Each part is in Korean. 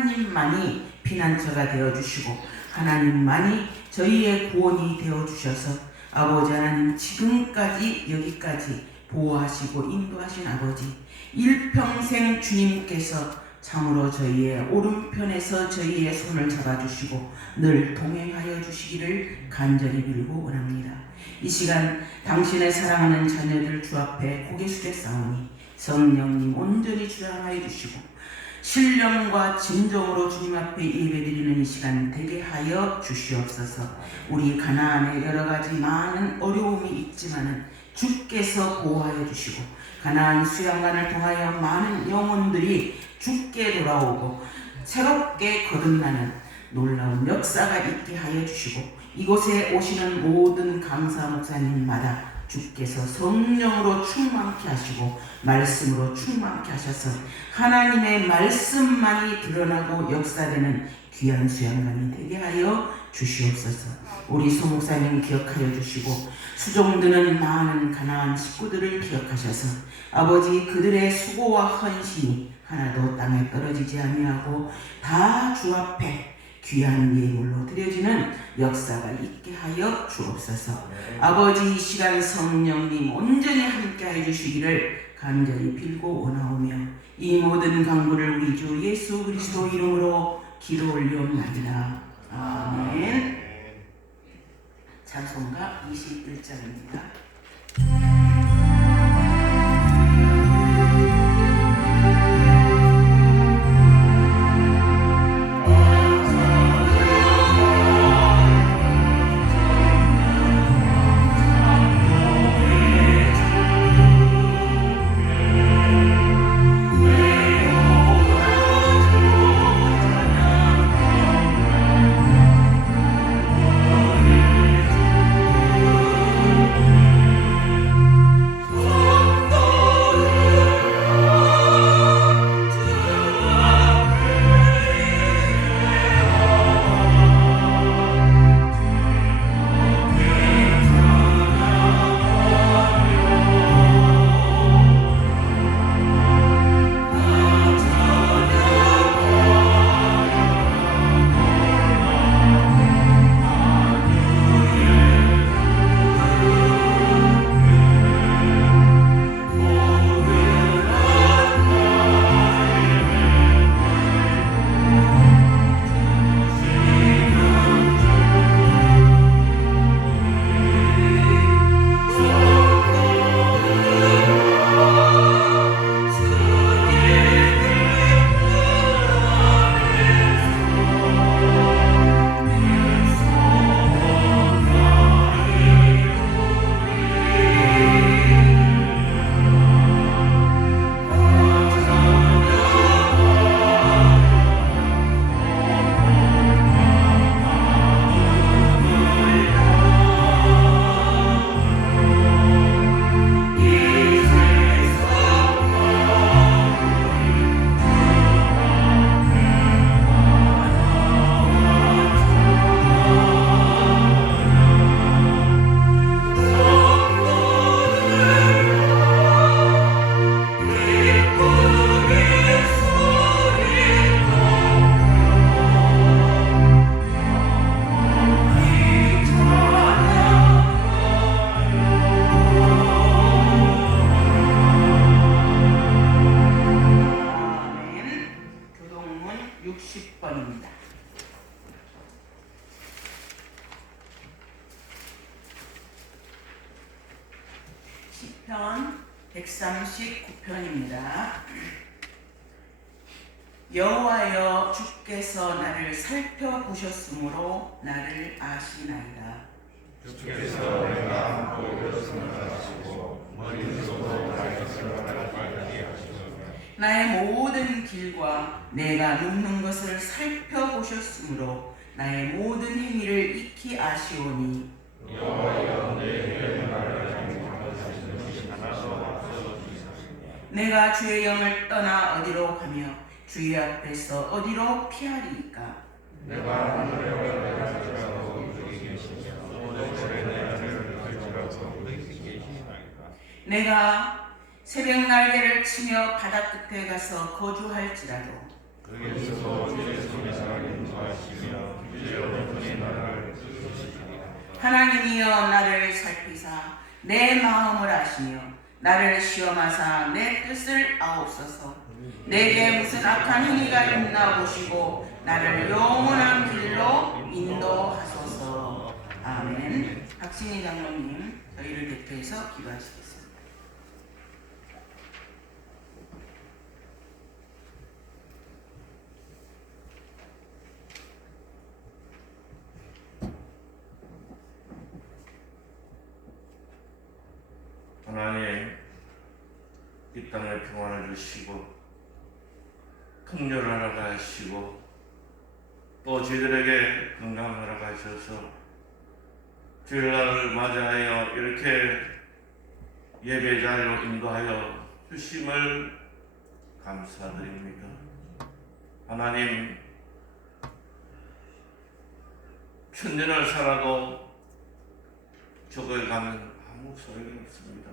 하나님만이 피난처가 되어주시고 하나님만이 저희의 구원이 되어주셔서 아버지 하나님 지금까지 여기까지 보호하시고 인도하신 아버지 일평생 주님께서 참으로 저희의 오른편에서 저희의 손을 잡아주시고 늘 동행하여 주시기를 간절히 빌고 원합니다. 이 시간 당신의 사랑하는 자녀들 주 앞에 고개 숙여 싸우니 성령님 온전히 주장하여 주시고 신령과 진정으로 주님 앞에 예배드리는 이 시간 되게 하여 주시옵소서. 우리 가나안에 여러 가지 많은 어려움이 있지만은 주께서 보호하여 주시고 가나안 수양관을 통하여 많은 영혼들이 주께 돌아오고 새롭게 거듭나는 놀라운 역사가 있게 하여 주시고 이곳에 오시는 모든 강사 목사님마다 주께서 성령으로 충만케 하시고 말씀으로 충만케 하셔서 하나님의 말씀만이 드러나고 역사되는 귀한 수양관이 되게 하여 주시옵소서. 우리 소목사님 기억하여 주시고 수종드는 많은 가나안 식구들을 기억하셔서 아버지 그들의 수고와 헌신이 하나도 땅에 떨어지지 아니하고 다 주 앞에 귀한 예물로 드려지는 역사가 있게 하여 주옵소서. 아버지 이 시간 성령님 온전히 함께 해주시기를 간절히 빌고 원하오며 이 모든 간구를 우리 주 예수 그리스도 이름으로 기도 올리옵나이다. 아멘. 찬송가 21장입니다. 시편 139편입니다. 여호와여 주께서 나를 살펴보셨으므로 나를 아시나이다. 주께서 내가 보였음을 아시고 머리로도 나였음을 알게 하시소서. 나의 모든 길과 내가 눕는 것을 살펴보셨으므로 나의 모든 행위를 익히 아시오니 여호와여 내 혈을 장악하시는 것이 하나도 없어 주시옵소서. 내가 주의 영을 떠나 어디로 가며 주의 앞에서 어디로 피하리이까. 내가 하늘에 올라갈지라도 여기 계시며 오늘의 내 하늘을 갈지라도 여기 계시나이까. 내가 새벽 날개를 치며 바다 끝에 가서 거주할지라도 그에서 주의 손에서 인도하시며 주의 어머니 나라를 이루시리라. 하나님이여 나를 살피사 내 마음을 아시며 나를 시험하사 내 뜻을 아옵소서. 내게 무슨 악한 행위가 있나 보시고 나를 영원한 길로 인도하소서. 아멘. 박신희 장로님 저희를 대표해서 기도하시겠습니다. 하나님, 이 땅에 평안을 주시고 풍요를 허락하시고 또 저희들에게 건강을 허락하셔서 주일날을 맞이하여 이렇게 예배 자리로 인도하여 주심을 감사드립니다. 하나님, 천년을 살아도 죽어가면 아무 소용이 없습니다.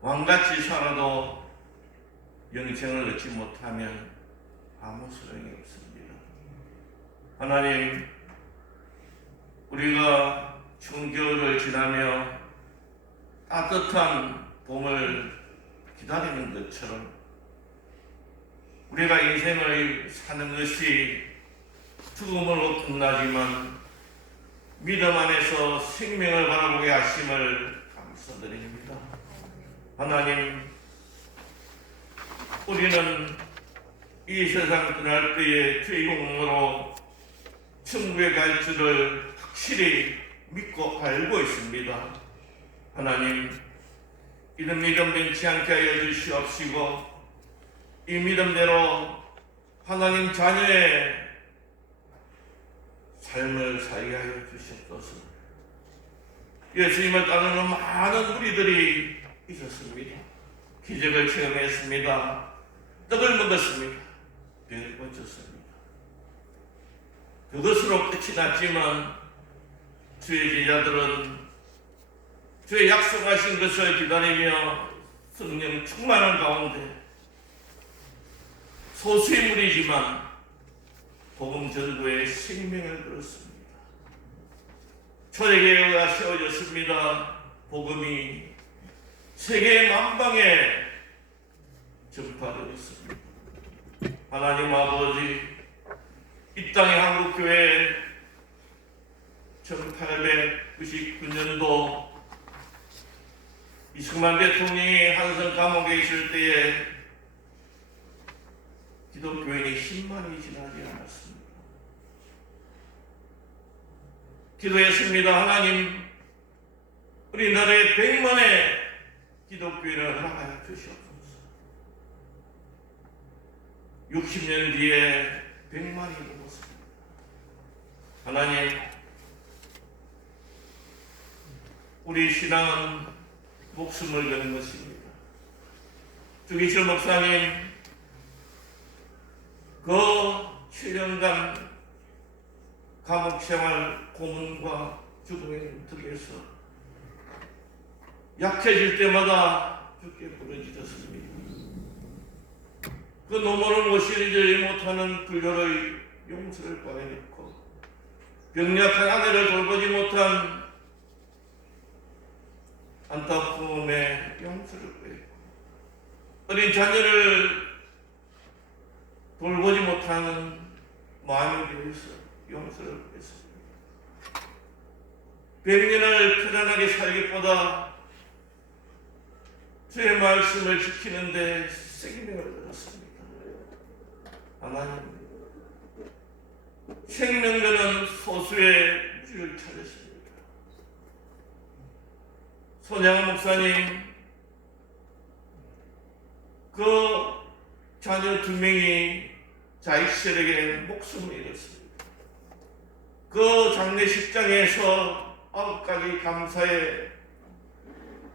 왕같이 살아도 영생을 얻지 못하면 아무 소용이 없습니다. 하나님, 우리가 추운 겨울을 지나며 따뜻한 봄을 기다리는 것처럼 우리가 인생을 사는 것이 죽음으로 끝나지만 믿음 안에서 생명을 바라보게 하심을 감사드립니다. 하나님, 우리는 이 세상 떠날 때에 주의 공로로 천국에 갈 줄을 확실히 믿고 알고 있습니다. 하나님, 이런 믿음 변치 않게 하여 주시옵시고 이 믿음대로 하나님 자녀의 삶을 살게 하여 주시옵소서. 예수님을 따르는 많은 우리들이 있었습니다. 기적을 체험했습니다. 떡을 먹었습니다. 배를 고쳤습니다. 그것으로 끝이 났지만 주의 제자들은 주의 약속하신 것을 기다리며 성령 충만한 가운데 소수의 무리지만 복음 전도의 생명을 들었습니다. 초대교회가 세워졌습니다. 복음이 세계 만방에 전파되었습니다. 하나님 아버지, 이 땅의 한국교회 1899년도 이승만 대통령이 한성 감옥에 있을 때에 기독교인이 10만이 지나지 않았습니다. 기도했습니다. 하나님, 우리나라에 100만의 기독교인을 허락하여 주시옵소서. 60년 뒤에 100만이 넘었습니다. 하나님, 우리 신앙은 목숨을 거는 것입니다. 주기철 목사님, 그 7년간 감옥생활 고문과 죽음의 턱에서 약해질 때마다 죽게 부러지셨습니다. 그 노모를 모시지 못하는 불교의 용서를 꺼내놓고 병약한 아내를 돌보지 못한 안타까움에 용서를 구했고 어린 자녀를 돌보지 못하는 마음에 대해서 용서를 구했습니다. 100년을 편안하게 살기보다 주의 말씀을 지키는데 생명을 얻었습니다. 하나님, 생명되는 소수의 주를 찾으십니다. 손양 목사님, 그 자녀 2명이 자익실에게 목숨을 잃었습니다. 그 장례식장에서 9가지 감사의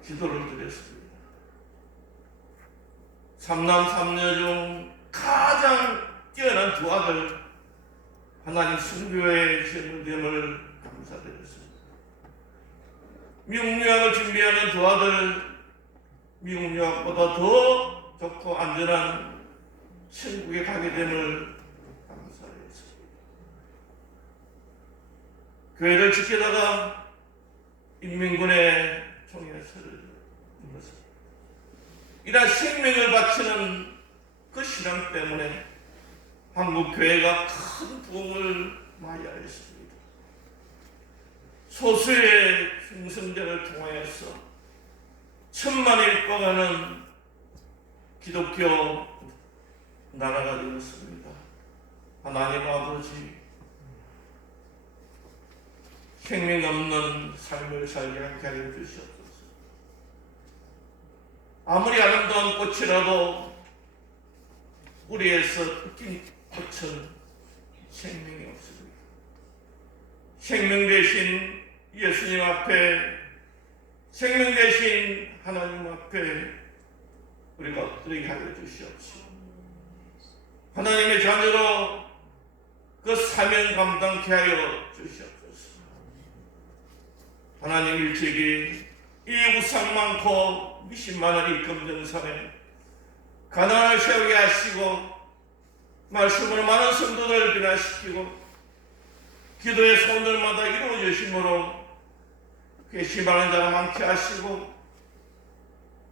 기도를 드렸습니다. 3남 3녀 중 가장 뛰어난 2 아들 하나님 순교의 제물됨을 감사드렸습니다. 미국 유학을 준비하는 2 아들, 미국 유학보다 더 좋고 안전한 천국에 가게 됨을 감사했습니다. 교회를 지키다가 인민군의 총에 서를 입었습니다. 이런 생명을 바치는 그 신앙 때문에 한국 교회가 큰 부흥을 많이 하였습니다. 소수의 중성자를 통하여서 천만을 일궈가는 기독교 나라가 되었습니다. 하나님 아버지, 생명 없는 삶을 살게 하여 주시옵소서. 아무리 아름다운 꽃이라도 뿌리에서 뜯긴 꽃은 생명이 없습니다. 생명 대신 예수님 앞에, 생명 대신 하나님 앞에 우리가 엎드리게 하여 주시옵소서. 하나님의 자녀로 그 사명 감당케 하여 주시옵소서. 하나님 일찍이 이 우상 많고 미신 많은 이 금정산에 가난을 세우게 하시고 말씀으로 많은 성도들을 변화시키고 기도의 소원들마다 이루어지심으로 괘씸하는 자가 많게 하시고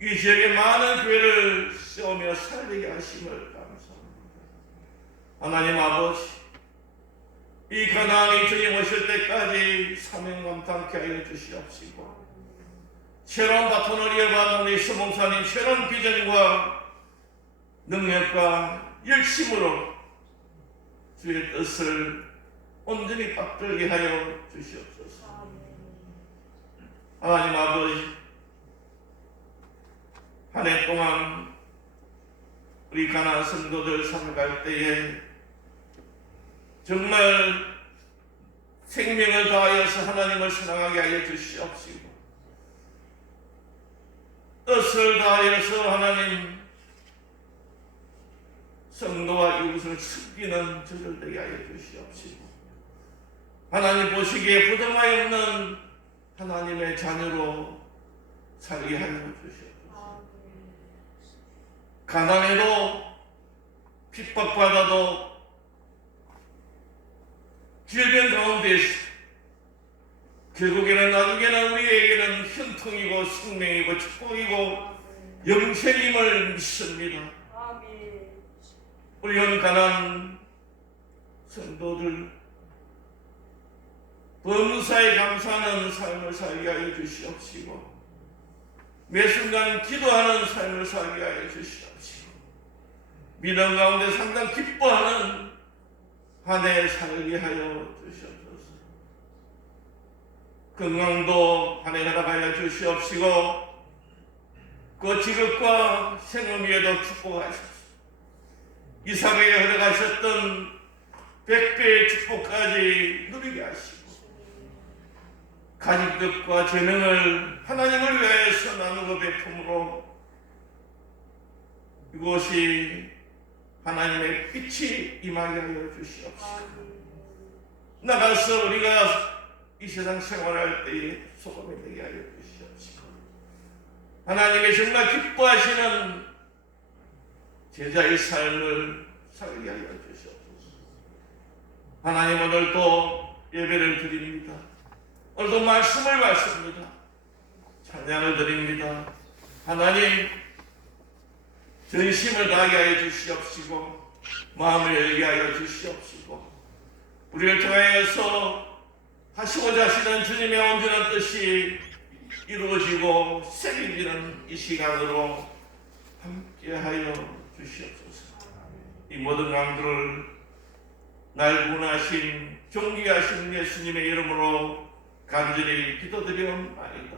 이 지역에 많은 교회를 세우며 살리게 하심을 감사합니다. 하나님 아버지, 이 가나안이 주님 오실 때까지 사명 감당케 하여 주시옵시고 새로운 바톤을 이어받는 우리 서봉사님 새로운 비전과 능력과 열심으로 주의 뜻을 온전히 받들게 하여 주시옵소서. 하나님 아버지, 한 해 동안 우리 가나안 성도들 살아갈 때에 정말 생명을 다하여서 하나님을 사랑하게 하여 주시옵시고 뜻을 다하여서 하나님 성도와 이웃을 섬기는 저들 되게 하여 주시옵시고 하나님 보시기에 부정함이 없는 하나님의 자녀로 살게 하여 주시옵소서. 가난해도 핍박받아도 질병 가운데서 결국에는 나중에는 우리에게는 현통이고 생명이고 축복이고 영생임을 믿습니다. 우리 현 가난 성도들 범사에 감사하는 삶을 살게 하여 주시옵시고 매 순간 기도하는 삶을 살게 하여 주시옵시고 믿음 가운데 상당 기뻐하는 한 해 살게 하여 주시옵소서. 건강도 한 해 살아가여 주시옵시고 그 지극과 생음 위에도 축복하시옵소서. 이삭에게 허락하셨던 100배의 축복까지 누리게 하시고 가족들과 재능을 하나님을 위하여서 나누고 베품으로 이것이 하나님의 빛이 임하게 하여 주시옵시고 나가서 우리가 이 세상 생활할 때에 소금이 되게 하여 주시옵시고 하나님의 정말 기뻐하시는 제자의 삶을 살게 하여 주시옵소서. 하나님 오늘도 예배를 드립니다. 오늘도 말씀을 받습니다. 찬양을 드립니다. 하나님 전심을 다하게 하여 주시옵시고 마음을 열게 하여 주시옵시고 우리를 통하여서 하시고자 하시는 주님의 온전한 뜻이 이루어지고 새겨지는 이 시간으로 함께 하여 주시옵소서. 이 모든 강들을 날 구원하신 존귀하신 예수님의 이름으로 간절히 기도드리옵나이다.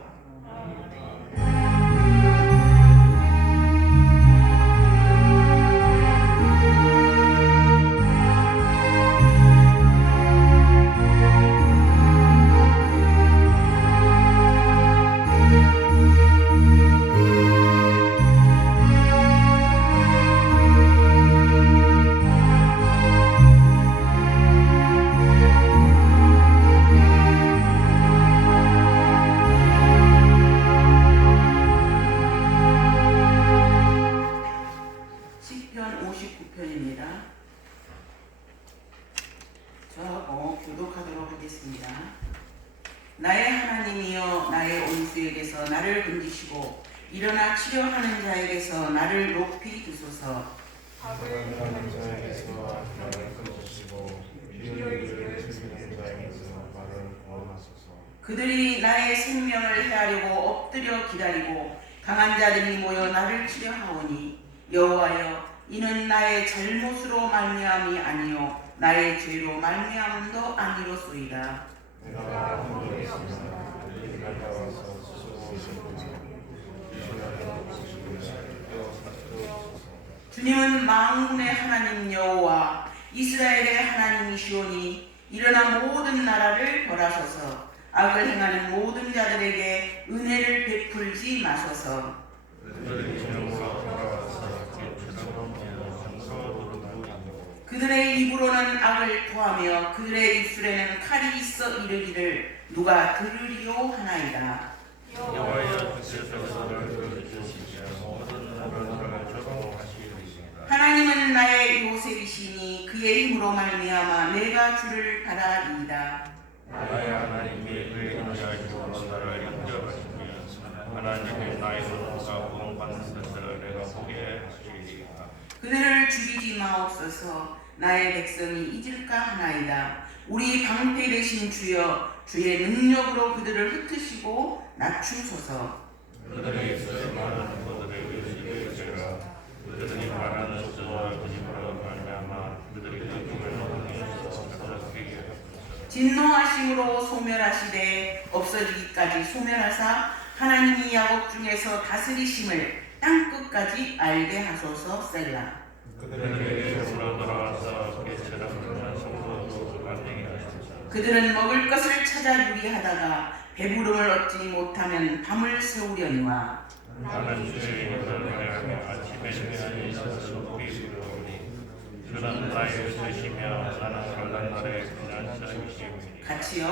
교독하도록 하겠습니다. 나의 하나님이여 나의 원수에게서 나를 건지시고 일어나 치료하는 자에게서 나를 높이 두소서. 하는 자에게서 나를 건지시고 피 흘리기를 즐기는 자에게서 나를 구원하소서. 그들이 나의 생명을 해하려고 엎드려 기다리고 강한 자들이 모여 나를 치려하오니 여호와여 이는 나의 잘못으로 말미암이 아니요 나의 죄로 말미암도 아니로소이다. 내가 함부로 있으나 그들이 날아와서 스스로 오셨구나. 이스라엘 보시기를 뼈 사주옵소서. 주님은 만군의 하나님 여호와 이스라엘의 하나님이시오니 일어나 모든 나라를 벌하소서. 악을 행하는 모든 자들에게 은혜를 베풀지 마소서. 그들의 진영으로 돌아와서 개처럼 정서로 누리고 그들의 입으로는 악을 토하며 그들의 입술에는 칼이 있어 이르기를 누가 들으리요 하나이다. 여호와여 주께서 너를 주시며 모든 나라를 조롱하시리이다. 하나님은 나의 요셉이시니 그의 힘으로 말미암아 내가 주를 바라리이다. 나의 하나님이 그의 인자이시고 나를 인정하시며 하나님의 나의 손과 구원받는 것을 내가 보게 하시리이다. 그들을 죽이지 마옵소서. 나의 백성이 잊을까 하나이다. 우리 방패 되신 주여 주의 능력으로 그들을 흩으시고 낮추소서. 그들의 입술에 말하는 것들의 의식의 죄가 그들이 말하는 수와 거짓말로 말미암아 그들이 기쁨을 통해서 가득하게 하소서. 진노하심으로 소멸하시되 없어지기까지 소멸하사 하나님이 야곱 중에서 다스리심을 땅끝까지 알게 하소서. 셀라. 그들에게 죄로 돌아와서 개처럼 성도도 만들게 하소서. 그들은 먹을 것을 찾아 유리하다가 배부름을 얻지 못하면 밤을 새우려니와 나는 주의 이름을 말하며 아침에 주의 이름을 높이 부르오니 주는 나의 주시며 나는 갈란 날의 피난처이시오니. 같이요.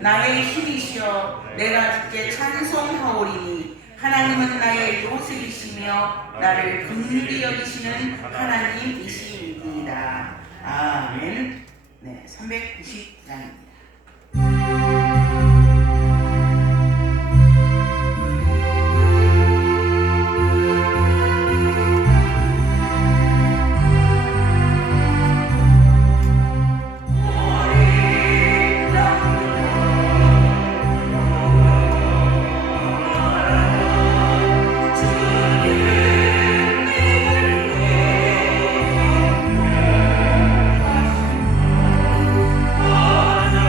나의 힘이시여 내가 주께 찬송하오리니 하나님은 나의 요셉이시며 나를 긍휼히 여기시는 하나님이시이다. 아멘. 네, 390장입니다. 하나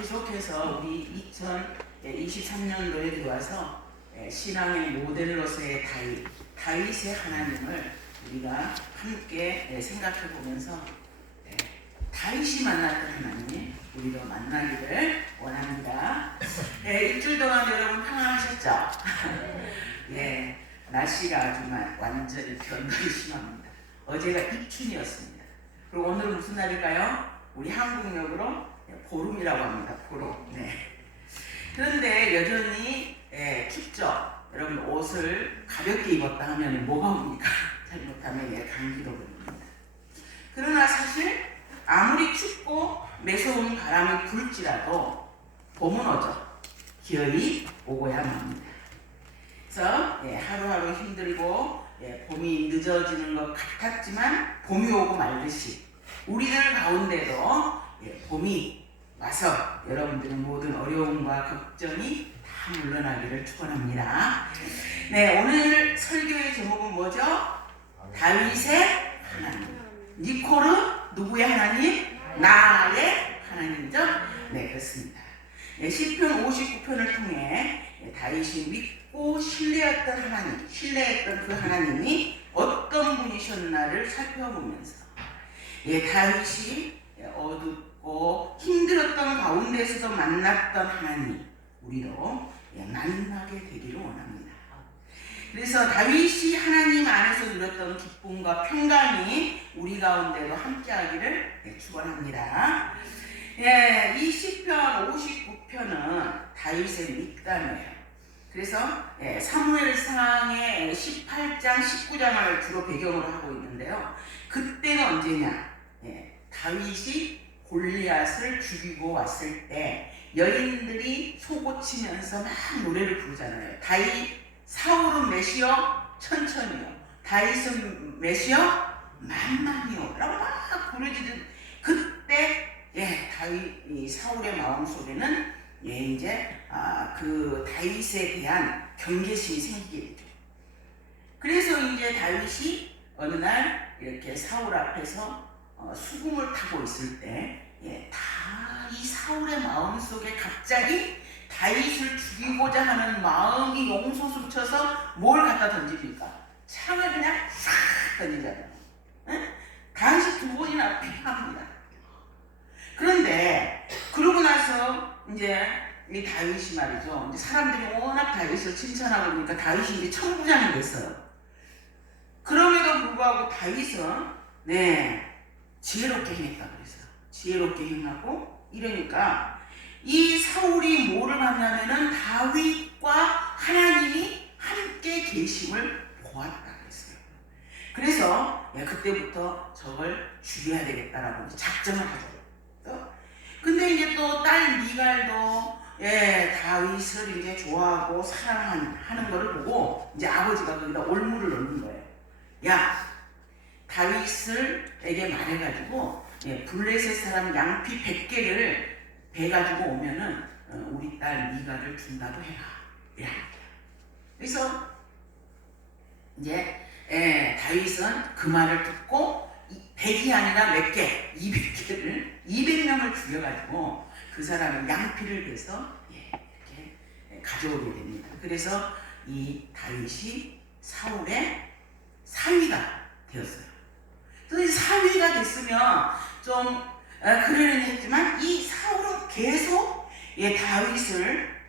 계속해서 우리 2023년도에 들어와서 신앙의 모델로서의 다윗의 하나님을 우리가 함께 생각해 보면서 다윗이 만났던 하나님 우리도 만나기를 원합니다. 일주일 동안 여러분 평안하셨죠? 예, 날씨가 아주 완전히 변동이 심합니다. 어제가 입춘이었습니다. 그리고 오늘은 무슨 날일까요? 우리 한국역으로 보름이라고 합니다. 보름. 네. 그런데 여전히 춥죠. 여러분 옷을 가볍게 입었다 하면 뭐가 옵니까? 잘못하면 감기도 걸립니다. 그러나 사실 아무리 춥고 매서운 바람이 불지라도 봄은 오죠. 기어이 오고야 맙니다. 그래서 하루하루 힘들고 봄이 늦어지는 것 같았지만 봄이 오고 말듯이 우리들 가운데도 봄이 와서 여러분들의 모든 어려움과 걱정이 다 물러나기를 축원합니다. 네, 오늘 설교의 제목은 뭐죠? 다윗의 하나님. 니코르 누구의 하나님? 나의 하나님이죠? 네, 그렇습니다. 시편 59편을 통해 다윗이 믿고 신뢰했던 그 하나님이 어떤 분이셨나를 살펴보면서 다윗이 어둡고 힘들었던 가운데서도 만났던 하나님 우리도 만나게 되기를 원합니다. 그래서 다윗이 하나님 안에서 누렸던 기쁨과 평강이 우리 가운데도 함께하기를 축원합니다. 이 시편 59편은 다윗의 밑단이에요. 그래서 사무엘상의 18장, 19장을 주로 배경으로 하고 있는데요. 그때는 언제냐? 다윗이 골리앗을 죽이고 왔을 때 여인들이 소고치면서 막 노래를 부르잖아요. 사울은 몇이요? 천천히요. 다윗은 몇이요? 만만히요. 라고 막 부르짖은 그때 사울의 마음속에는 이제 그 다윗에 대한 경계심이 생기게 되죠. 그래서 이제 다윗이 어느 날 이렇게 사울 앞에서 수금을 타고 있을 때 다 이 사울의 마음속에 갑자기 다윗을 죽이고자 하는 마음이 용솟으쳐서 뭘 갖다 던집니까? 창을 그냥 싹 던지잖아요. 다윗이 2번이나 피합니다. 그런데 그러고 나서 이제 이 다윗이 말이죠. 이제 사람들이 워낙 다윗을 칭찬하고 그러니까 다윗이 이제 천부장이 됐어요. 그럼에도 불구하고 다윗은 지혜롭게 행했다 그랬어요. 지혜롭게 행하고 이러니까 이 사울이 뭐를 하냐면은 다윗과 하나님이 함께 계심을 보았다 그랬어요. 그래서 그때부터 저걸 죽여야 되겠다라고 작정을 하죠. 근데 이제 또 딸 미갈도 다윗을 이제 좋아하고 사랑하는 거를 보고 이제 아버지가 거기다 올무를 넣는 거예요. 야, 다윗에게 말해가지고 블레셋 사람 양피 100개를 배가지고 오면은 우리 딸 미갈을 준다고 해라. 그래서 이제 다윗은 그 말을 듣고 100이 아니라 몇 개? 200명을 죽여가지고 그 사람은 양피를 배서 이렇게 가져오게 됩니다. 그래서 이 다윗이 사울의 사위가 되었어요. 그래서 사위가 됐으면 좀 그러려니 했지만 이 사울은 계속 다윗을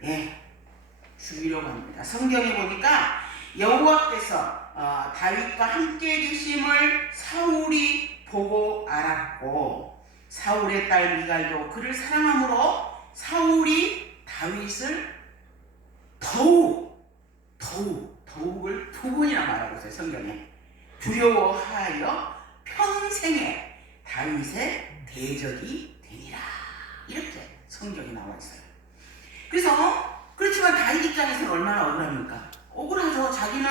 죽이려고 합니다. 성경에 보니까 여호와께서 다윗과 함께 계심을 사울이 보고 알았고 사울의 딸 미갈도 그를 사랑함으로 사울이 다윗을 더욱을 2번이나 말하고 있어요. 성경에 두려워하여 평생에 다윗의 대적이 되니라 이렇게 성경이 나와 있어요. 그래서 그렇지만 다윗 입장에서는 얼마나 억울합니까? 억울하죠. 자기는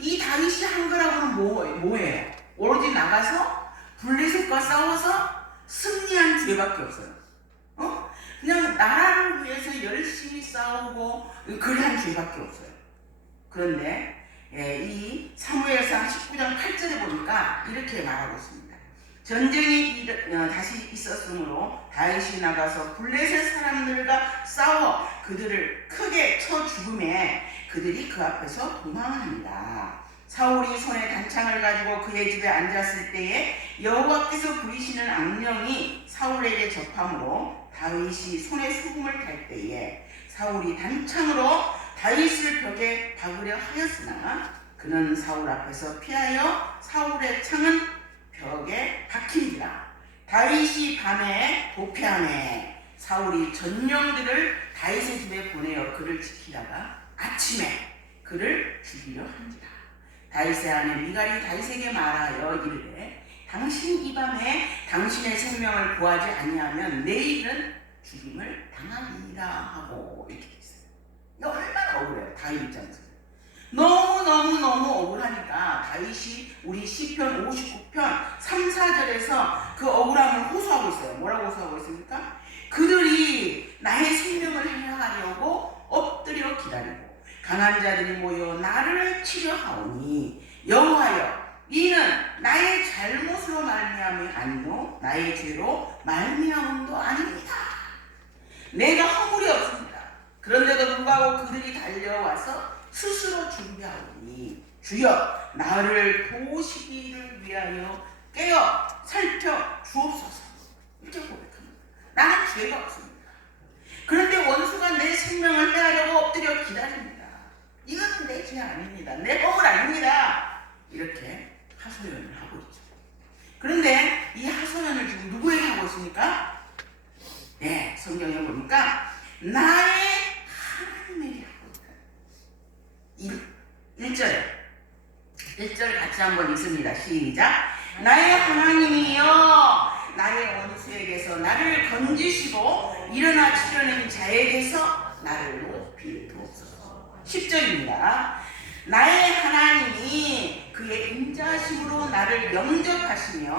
이 다윗이 한 거라고는 뭐예요? 오로지 나가서 블레셋과 싸워서 승리한 죄밖에 없어요. 그냥 나라를 위해서 열심히 싸우고 그런 죄밖에 없어요. 그런데 이 사무엘상 19장 8절에 보니까 이렇게 말하고 있습니다. 전쟁이 다시 있었으므로 다윗이 나가서 블레셋 사람들과 싸워 그들을 크게 쳐 죽음에 그들이 그 앞에서 도망합니다. 사울이 손에 단창을 가지고 그의 집에 앉았을 때에 여호와께서 부리시는 악령이 사울에게 접함으로 다윗이 손에 수금을 탈 때에 사울이 단창으로 다윗을 벽에 박으려 하였으나 그는 사울 앞에서 피하여 사울의 창은 벽에 박힌지라. 다윗이 밤에 도피하매 사울이 전령들을 다윗의 집에 보내어 그를 지키다가 아침에 그를 죽이려 한지라. 다윗의 아내 미갈이 다윗에게 말하여 이르되 당신 이 밤에 당신의 생명을 구하지 아니하면 내일은 죽임을 당하리라 하고 이렇게 했어요. 이거 얼마나 억울해요. 다윗 입장에서. 너무 억울하니까 다윗이 우리 시편 59편 3, 4절에서 그 억울함을 호소하고 있어요. 뭐라고 호소하고 있습니까? 그들이 나의 생명을 해하려고 엎드려 기다리고 강한 자들이 모여 나를 치려하오니 여호와여 이는 나의 잘못으로 말미암이 아니요 나의 죄로 말미암음도 아닙니다. 내가 허물이 없습니다. 그런데도 불구하고 그들이 달려와서 스스로 준비하오니 주여 나를 도우시기를 위하여 깨어 살펴 주옵소서. 이렇게 고백합니다. 나는 죄가 없습니다. 그런데 원수가 내 생명을 빼앗으려고 엎드려 기다립니다. 이것은 내 죄 아닙니다. 내 허물 아닙니다. 이렇게 하소연을 하고 있죠. 그런데 이 하소연을 지금 누구에게 하고 있습니까? 네, 성경에 보니까 나의 하나님에게 하고 있다. 1절 같이 한번 읽습니다. 시작. 나의 하나님이여 나의 원수에게서 나를 건지시고 일어나 치려는 자에게서 나를 높이 두옵소서. 10절입니다. 나의 하나님이 그의 인자심으로 나를 영접하시며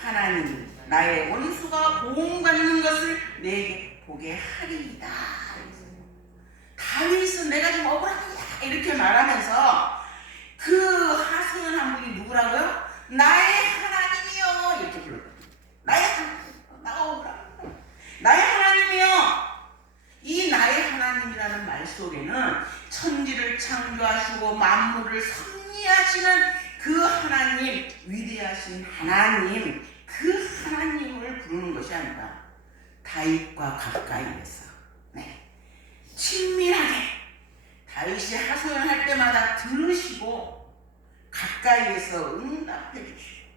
하나님이 나의 원수가 보응받는 것을 내게 보게 하리이다. 다윗은 내가 좀 억울합니다 이렇게 말하면서 그 하소연한 분이 누구라고요? 나의 하나님이여 이렇게 불렀거든요. 나의 하나님, 나가 억울합니다. 나의 하나님이여. 이 나의 하나님이라는 말 속에는 천지를 창조하시고 만물을 섭리하시는 그 하나님, 위대하신 하나님, 그 하나님을 부르는 것이 아니라 다윗과 가까이에서 친밀하게 다윗이 하소연할 때마다 들으시고 가까이에서 응답해 주시고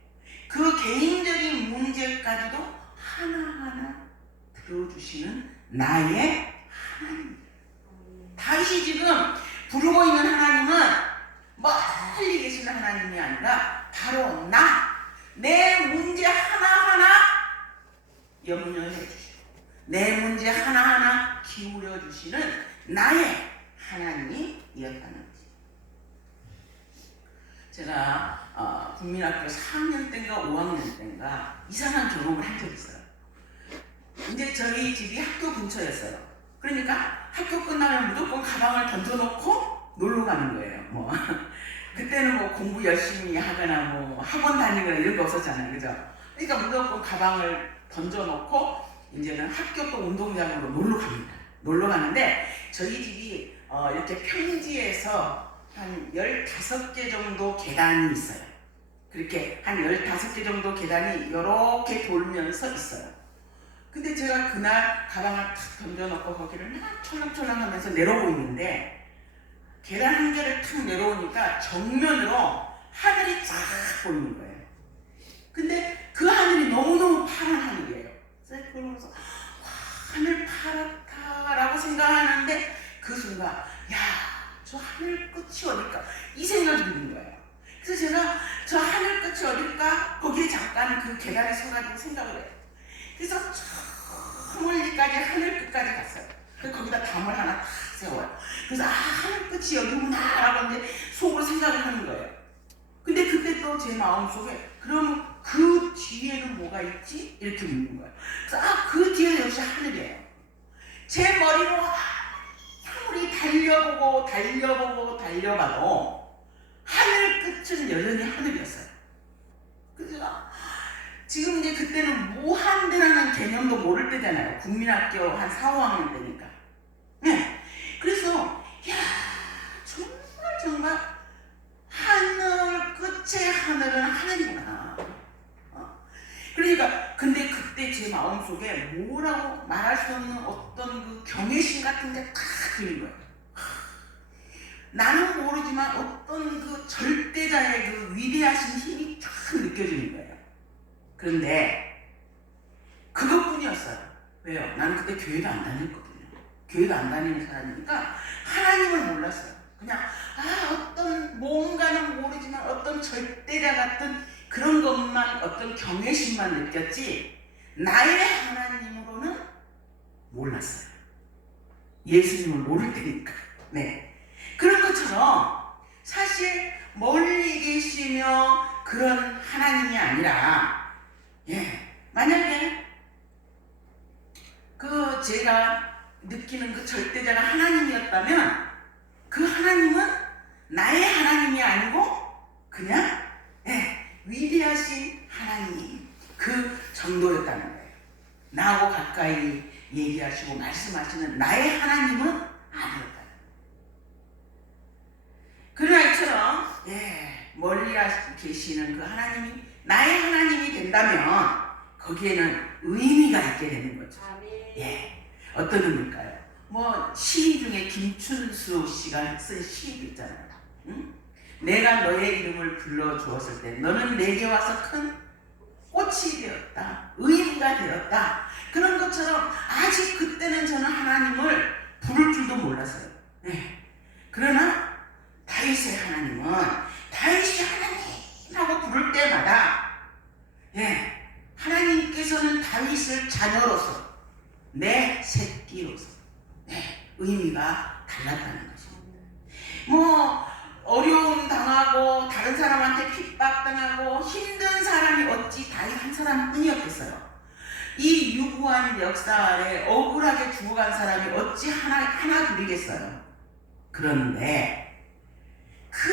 그 개인적인 문제까지도 하나하나 들어주시는 나의 하나님. 다윗이 지금 부르고 있는 하나님은 멀리 계시는 하나님이 아니라 바로 내 문제 하나하나 염려해 주시고 내 문제 하나하나 기울여 주시는 나의 하나님이었다는 거지. 제가 국민학교 4학년 때인가 5학년 때인가 이상한 경험을 한 적이 있어요. 이제 저희 집이 학교 근처였어요. 그러니까 학교 끝나면 무조건 가방을 던져놓고 놀러 가는 거예요. 뭐 그때는 뭐 공부 열심히 하거나 뭐 학원 다니거나 이런 거 없었잖아요, 그죠? 그러니까 무조건 가방을 던져놓고 이제는 학교 또 운동장으로 놀러 갑니다. 놀러 가는데 저희 집이 이렇게 평지에서 한 15개 정도 계단이 있어요. 그렇게 한 15개 정도 계단이 이렇게 돌면서 있어요. 근데 제가 그날 가방을 탁 던져놓고 거기를 막 촐랑촐랑 하면서 내려오고 있는데 계단 한 개를 탁 내려오니까 정면으로 하늘이 쫙 보이는 거예요. 근데 그 하늘이 너무너무 파란 하늘이에요. 그래서 그걸 보면서 와, 하늘 파랗다라고 생각하는데 그 순간 야, 저 하늘 끝이 어딜까? 이 생각이 드는 거예요. 그래서 제가 저 하늘 끝이 어딜까? 거기에 잠깐 그 계단에 서가지고 생각을 해요. 그래서 저 멀리까지 하늘 끝까지 갔어요. 그래서 거기다 담을 하나 탁 세워요. 그래서 하늘 끝이 여기구나 라고 이제 속으로 생각을 하는 거예요. 근데 그때 또 제 마음속에 그러면 그 뒤에는 뭐가 있지? 이렇게 묻는 거예요. 그래서 그 뒤에는 역시 하늘이에요. 제 머리로 아무리 달려봐도 하늘 끝은 여전히 하늘이었어요. 그래서 지금 이제 이놈도 모를 때잖아요. 국민학교 한 4, 5학년 때니까. 네. 그래서 야 정말 하늘 끝에 하늘은 하늘이구나. 그러니까 근데 그때 제 마음속에 뭐라고 말할 수 없는 어떤 그 경외심 같은 게 탁 들린 거예요. 나는 모르지만 어떤 그 절대자의 그 위대하신 힘이 탁 느껴지는 거예요. 그런데 그것뿐이었어요. 왜요? 나는 그때 교회도 안 다녔거든요. 교회도 안 다니는 사람이니까 하나님을 몰랐어요. 그냥 어떤 뭔가는 모르지만 어떤 절대자 같은 그런 것만 어떤 경외심만 느꼈지 나의 하나님으로는 몰랐어요. 예수님을 모를 때니까. 네. 그런 것처럼 사실 멀리 계시며 그런 하나님이 아니라 만약에 그 제가 느끼는 그 절대자가 하나님이었다면 그 하나님은 나의 하나님이 아니고 그냥 위대하신 하나님 그 정도였다는 거예요. 나하고 가까이 얘기하시고 말씀하시는 나의 하나님은 아니었다. 그러나 이처럼 멀리 계시는 그 하나님이 나의 하나님이 된다면 거기에는 의미가 있게 되는 거죠. 어떤 의미일까요? 뭐 시인 중에 김춘수 씨가 쓴 시도 있잖아요. 응? 내가 너의 이름을 불러주었을 때 너는 내게 와서 큰 꽃이 되었다. 의미가 되었다. 그런 것처럼 아직 그때는 저는 하나님을 부를 줄도 몰랐어요. 그러나 다윗의 하나님은 다윗이 하나님하고 부를 때마다 하나님께서는 다윗을 자녀로서 내 새끼로서 의미가 달랐다는 것입니다. 뭐 어려움 당하고 다른 사람한테 핍박당하고 힘든 사람이 어찌 다윗 한 사람뿐이었겠어요. 이 유구한 역사 아래 억울하게 죽어간 사람이 어찌 하나 둘이겠어요. 그런데 그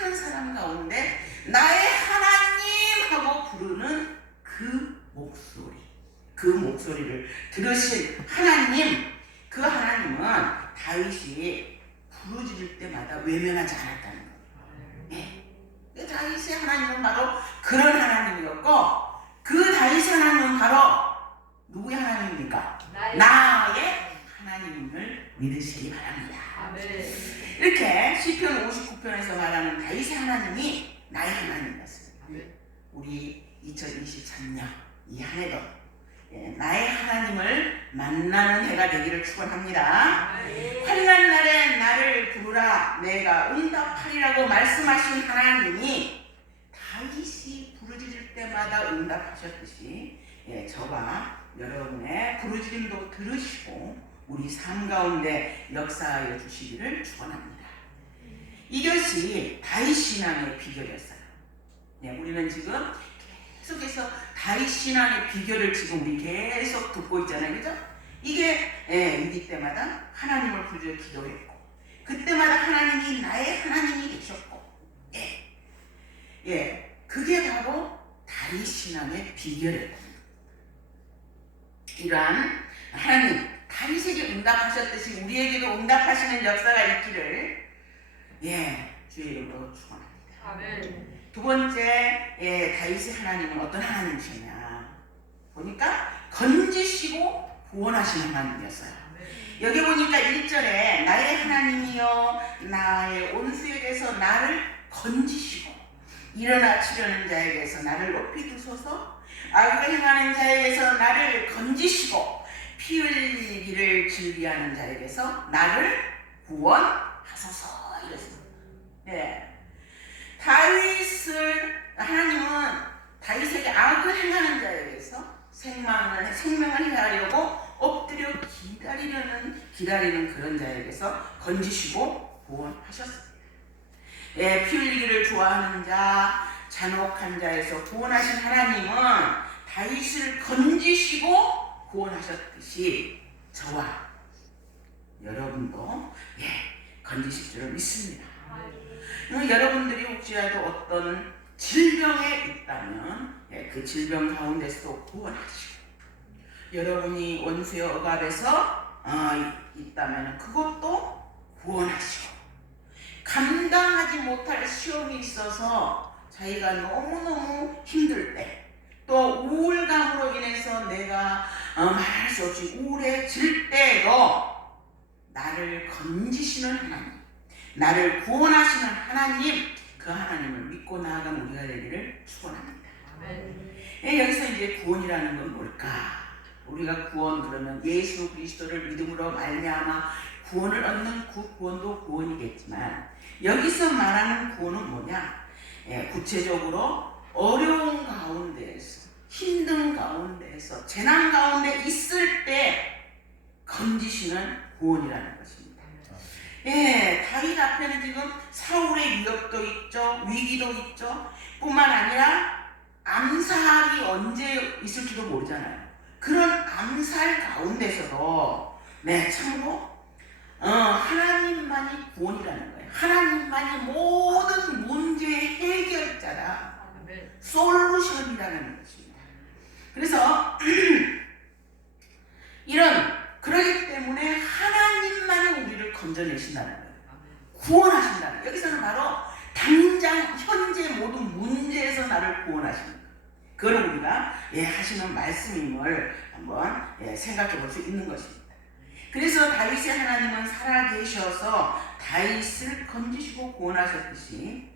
많은 사람 가운데 나의 하나님 하고 부르는 그 목소리를 들으신 하나님, 그 하나님은 다윗이 부르짖을 때마다 외면하지 않았다는 거예요. 다윗의 하나님은 바로 그런 하나님이었고 그 다윗의 하나님은 바로 누구의 하나님입니까? 나의 하나님을 믿으시기 바랍니다. 이렇게 시편 59편에서 말하는 다윗의 하나님이 나의 하나님이었습니다. 우리 2023년 이 한 해도 나의 하나님을 만나는 해가 되기를 축원합니다. 환난 날에 나를 부르라 내가 응답하리라고 말씀하신 하나님이 다윗이 부르짖을 때마다 응답하셨듯이 저와 여러분의 부르짖음도 들으시고 우리 삶 가운데 역사하여 주시기를 축원합니다. 이것이 다윗 신앙의 비결이었어요. 우리는 지금 계속해서 다윗 신앙의 비결을 지금 우리 계속 듣고 있잖아요, 그죠? 이게 위기 때마다 하나님을 부르짖어 기도했고, 그때마다 하나님이 나의 하나님이 되셨고, 그게 바로 다윗 신앙의 비결이었다. 이러한 하나님 다윗에게 응답하셨듯이 우리에게도 응답하시는 역사가 있기를 주의 이름으로 축원합니다. 두 번째 다윗의 하나님은 어떤 하나님이시냐 보니까 건지시고 구원하시는 하나님이었어요. 여기 보니까 1절에 나의 하나님이여 나의 온수에게서 나를 건지시고 일어나 치려는 자에게서 나를 높이 두소서 악을 행하는 자에게서 나를 건지시고 피 흘리기를 즐기하는 자에게서 나를 구원하소서 이랬어요. 하나님은 다윗에게 악을 행하는 자에게서 생명을 헤아리려고 엎드려 기다리는 그런 자에게서 건지시고 구원하셨습니다. 피 흘리기를 좋아하는 자, 잔혹한 자에서 구원하신 하나님은 다윗을 건지시고 구원하셨듯이 저와 여러분도 건지실 줄을 믿습니다. 여러분들이 혹시라도 어떤 질병에 있다면 그 질병 가운데서도 구원하시고 여러분이 원수의 억압에서 있다면 그것도 구원하시고, 감당하지 못할 시험이 있어서 자기가 너무너무 힘들 때, 또 우울감으로 인해서 내가 말할 수 없이 우울해질 때도 나를 건지시는 하나님, 나를 구원하시는 하나님, 그 하나님을 믿고 나아가는 우리가 되기를 축원합니다. 여기서 이제 구원이라는 건 뭘까? 우리가 구원 그러면 예수 그리스도를 믿음으로 말미암아 구원을 얻는 그 구원도 구원이겠지만, 여기서 말하는 구원은 뭐냐? 구체적으로 어려운 가운데에서, 힘든 가운데에서, 재난 가운데 있을 때 건지시는 구원이라는 것입니다. 다윗 앞에는 지금 사울의 위협도 있죠, 위기도 있죠. 뿐만 아니라 암살이 언제 있을지도 모르잖아요. 그런 암살 가운데서도 참고 하나님만이 구원이라는 거예요. 하나님만이 모든 문제의 해결자다, 솔루션이라는 것입니다. 그래서 그러기 때문에 하나님만이 우리를 건져내신다는 거예요. 구원하신다는 거예요. 여기서는 바로 당장 현재 모든 문제에서 나를 구원하시는 거예요. 그걸 우리가 하시는 말씀임을 한번 생각해 볼 수 있는 것입니다. 그래서 다윗의 하나님은 살아계셔서 다윗을 건지시고 구원하셨듯이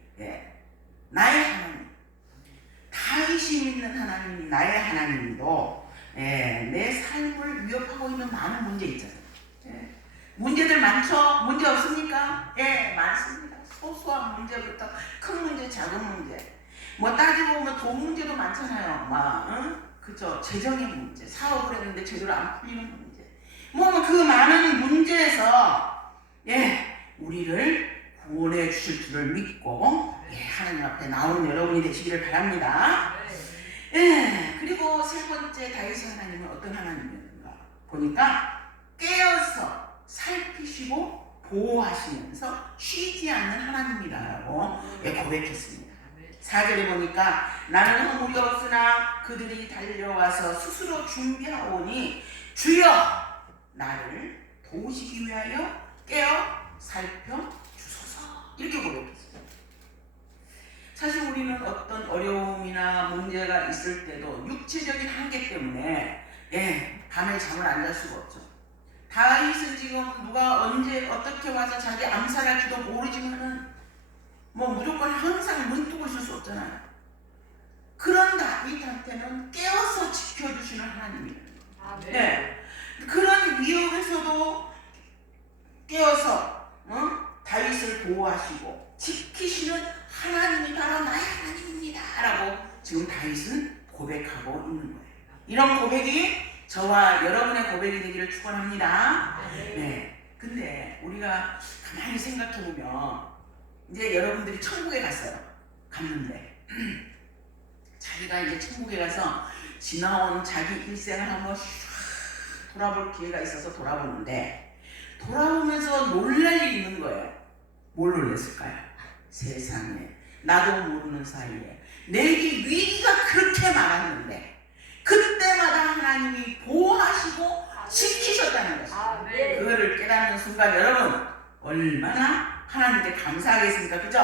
나의 하나님, 다윗이 믿는 하나님, 나의 하나님도 내 삶을 위협하고 있는 많은 문제 있잖아요. 문제들 많죠? 문제 없습니까? 많습니다. 소소한 문제부터 큰 문제, 작은 문제. 뭐 따지고 보면 돈 문제도 많잖아요. 그죠? 재정의 문제, 사업을 했는데 제대로 안 풀리는 문제. 그 많은 문제에서 우리를 구원해 주실 줄을 믿고 하나님 앞에 나오는 여러분이 되시기를 바랍니다. 그리고 세 번째 다윗의 하나님은 어떤 하나님이었는가 보니까 깨어서 살피시고 보호하시면서 쉬지 않는 하나님이라고 고백했습니다. 4절에 보니까 나는 허물이 없으나 그들이 달려와서 스스로 준비하오니 주여 나를 도우시기 위하여 깨어 살펴주소서, 이렇게 고백했어요. 사실 우리는 어떤 어려움이나 문제가 있을 때도 육체적인 한계 때문에 밤에 잠을 안 잘 수가 없죠. 다윗은 지금 누가 언제 어떻게 와서 자기 암살할지도 모르지만은 무조건 항상 눈 뜨고 있을 수 없잖아요. 그런 다윗한테는 깨어서 지켜주시는 하나님이에요. 그런 위협에서도 깨어서 다윗을 보호하시고 지키시는 하나님이 바로 나의 하나님입니다 라고 지금 다윗은 고백하고 있는 거예요. 이런 고백이 저와 여러분의 고백이 되기를 축원합니다. 근데 우리가 가만히 생각해보면 이제 여러분들이 천국에 갔는데 자기가 이제 천국에 가서 지나온 자기 일생을 한번 돌아볼 기회가 있어서 돌아보는데, 돌아보면서 놀랄 일이 있는 거예요. 뭘 놀랐을까요? 세상에, 나도 모르는 사이에 내게 위기가 그렇게 많았는데 그때마다 하나님이 보호하시고 지키셨다는 것입니다. 그거를 깨닫는 순간 여러분 얼마나 하나님께 감사하겠습니까? 그죠?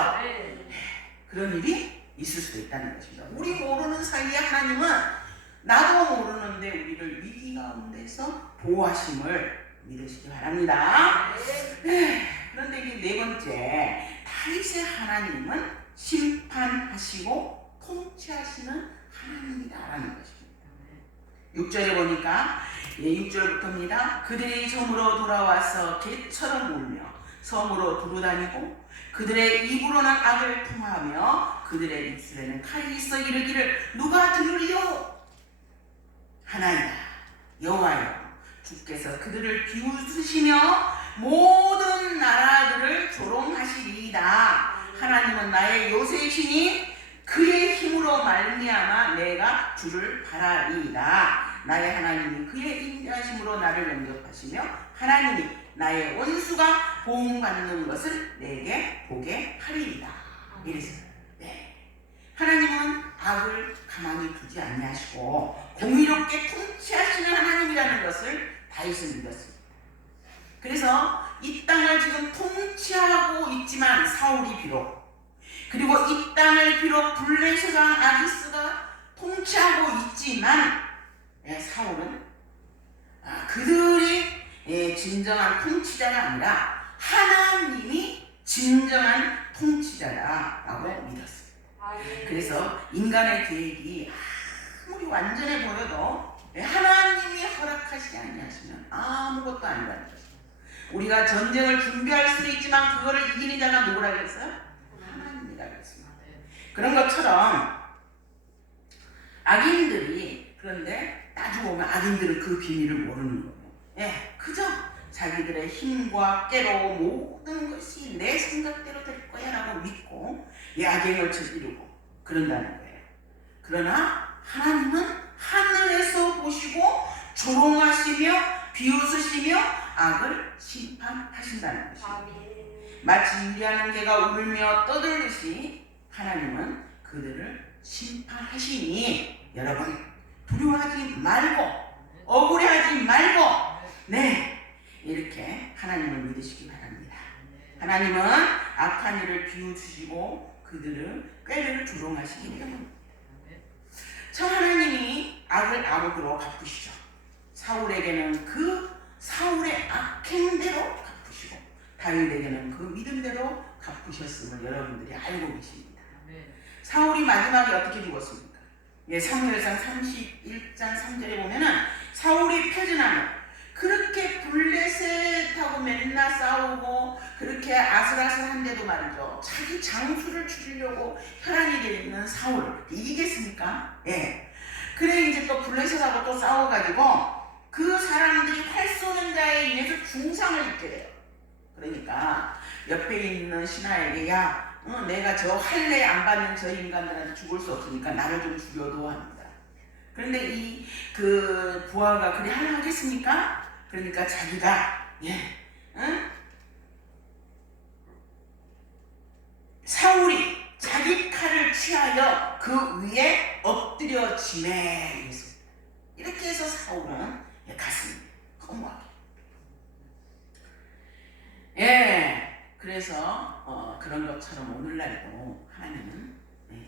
그런 일이 있을 수도 있다는 것입니다. 우리 모르는 사이에 하나님은 나도 모르는데 우리를 위기 가운데서 보호하심을 믿으시기 바랍니다. 그런데 이 네 번째, 다윗의 하나님은 심판하시고 통치하시는 하나님이다라는 것입니다. 6절에 보니까 6절부터입니다. 그들이 섬으로 돌아와서 개처럼 울며 섬으로 두루다니고 그들의 입으로는 악을 통하며 그들의 입술에는 칼이 있어 이르기를 누가 들으리요? 하나이다 여호와여, 주께서 그들을 비웃으시며 모든 나라들을 조롱하시리이다. 하나님은 나의 요새이시니 그의 힘으로 말미암아 내가 주를 바라리이다. 나의 하나님이 그의 인자하심으로 나를 영접하시며 하나님이 나의 원수가 보응받는 것을 내게 보게 하리이다. 이랬어요. 하나님은 악을 가만히 두지 아니하시고 공의롭게 통치하시는 하나님이라는 것을 다윗은 믿었습니다. 그래서 이 땅을 지금 통치하고 있지만 사울이 비록, 그리고 이 땅을 비록 블레셋과 아기스가 통치하고 있지만 사울은 그들이 진정한 통치자가 아니라 하나님이 진정한 통치자라고 믿었습니다. 그래서 인간의 계획이 아무리 완전해 보여도 하나님이 허락하시지 아니하시면 아무것도 아니라는 것입니다. 우리가 전쟁을 준비할 수도 있지만 그거를 이기는 자가 누구라 그랬어요? 하나님이라 그랬습니다. 그런 것처럼 악인들이, 그런데 따지고 보면 악인들은 그 비밀을 모르는 거예요. 그저 자기들의 힘과 깨로 모든 것이 내 생각대로 될 거야 라고 믿고 악행을 저지르고 그런다는 거예요. 그러나 하나님은 하늘에서 보시고 조롱하시며 비웃으시며 악을 심판하신다는 것입니다. 마치 유리하는 개가 울며 떠들듯이 하나님은 그들을 심판하시니 여러분 두려워하지 말고 억울해하지 말고 이렇게 하나님을 믿으시기 바랍니다. 하나님은 악한 일을 비웃으시고 그들을 꾀를 조롱하시기 때문입니다. 저 하나님이 악을 악으로 갚으시죠. 사울에게는 그 사울의 악행대로 갚으시고 다윗에게는 그 믿음대로 갚으셨음을 여러분들이 알고 계십니다. 사울이 마지막에 어떻게 죽었습니까? 사무엘상 31장 3절에 보면은 사울이 패전하며 그렇게 블레셋하고 맨날 싸우고 그렇게 아슬아슬한데도 말이죠. 자기 장수를 죽이려고 혈안이 되어 있는 사울 이기겠습니까? 그래 이제 또 블레셋하고 또 싸워가지고 그 사람들이 활 쏘는 자에 인해서 중상을 입게 돼요. 그러니까 옆에 있는 신하에게 내가 저 할례 안 받는 저 인간들한테 죽을 수 없으니까 나를 좀 죽여도 합니다. 그런데 그 부하가 그래 하겠습니까? 그러니까 자기가 사울이 자기 칼을 취하여 그 위에 엎드려지매 이랬습니다. 이렇게 해서 사울은 갔습니다. 허무하게. 그래서 그런 것처럼 오늘날도 하나님은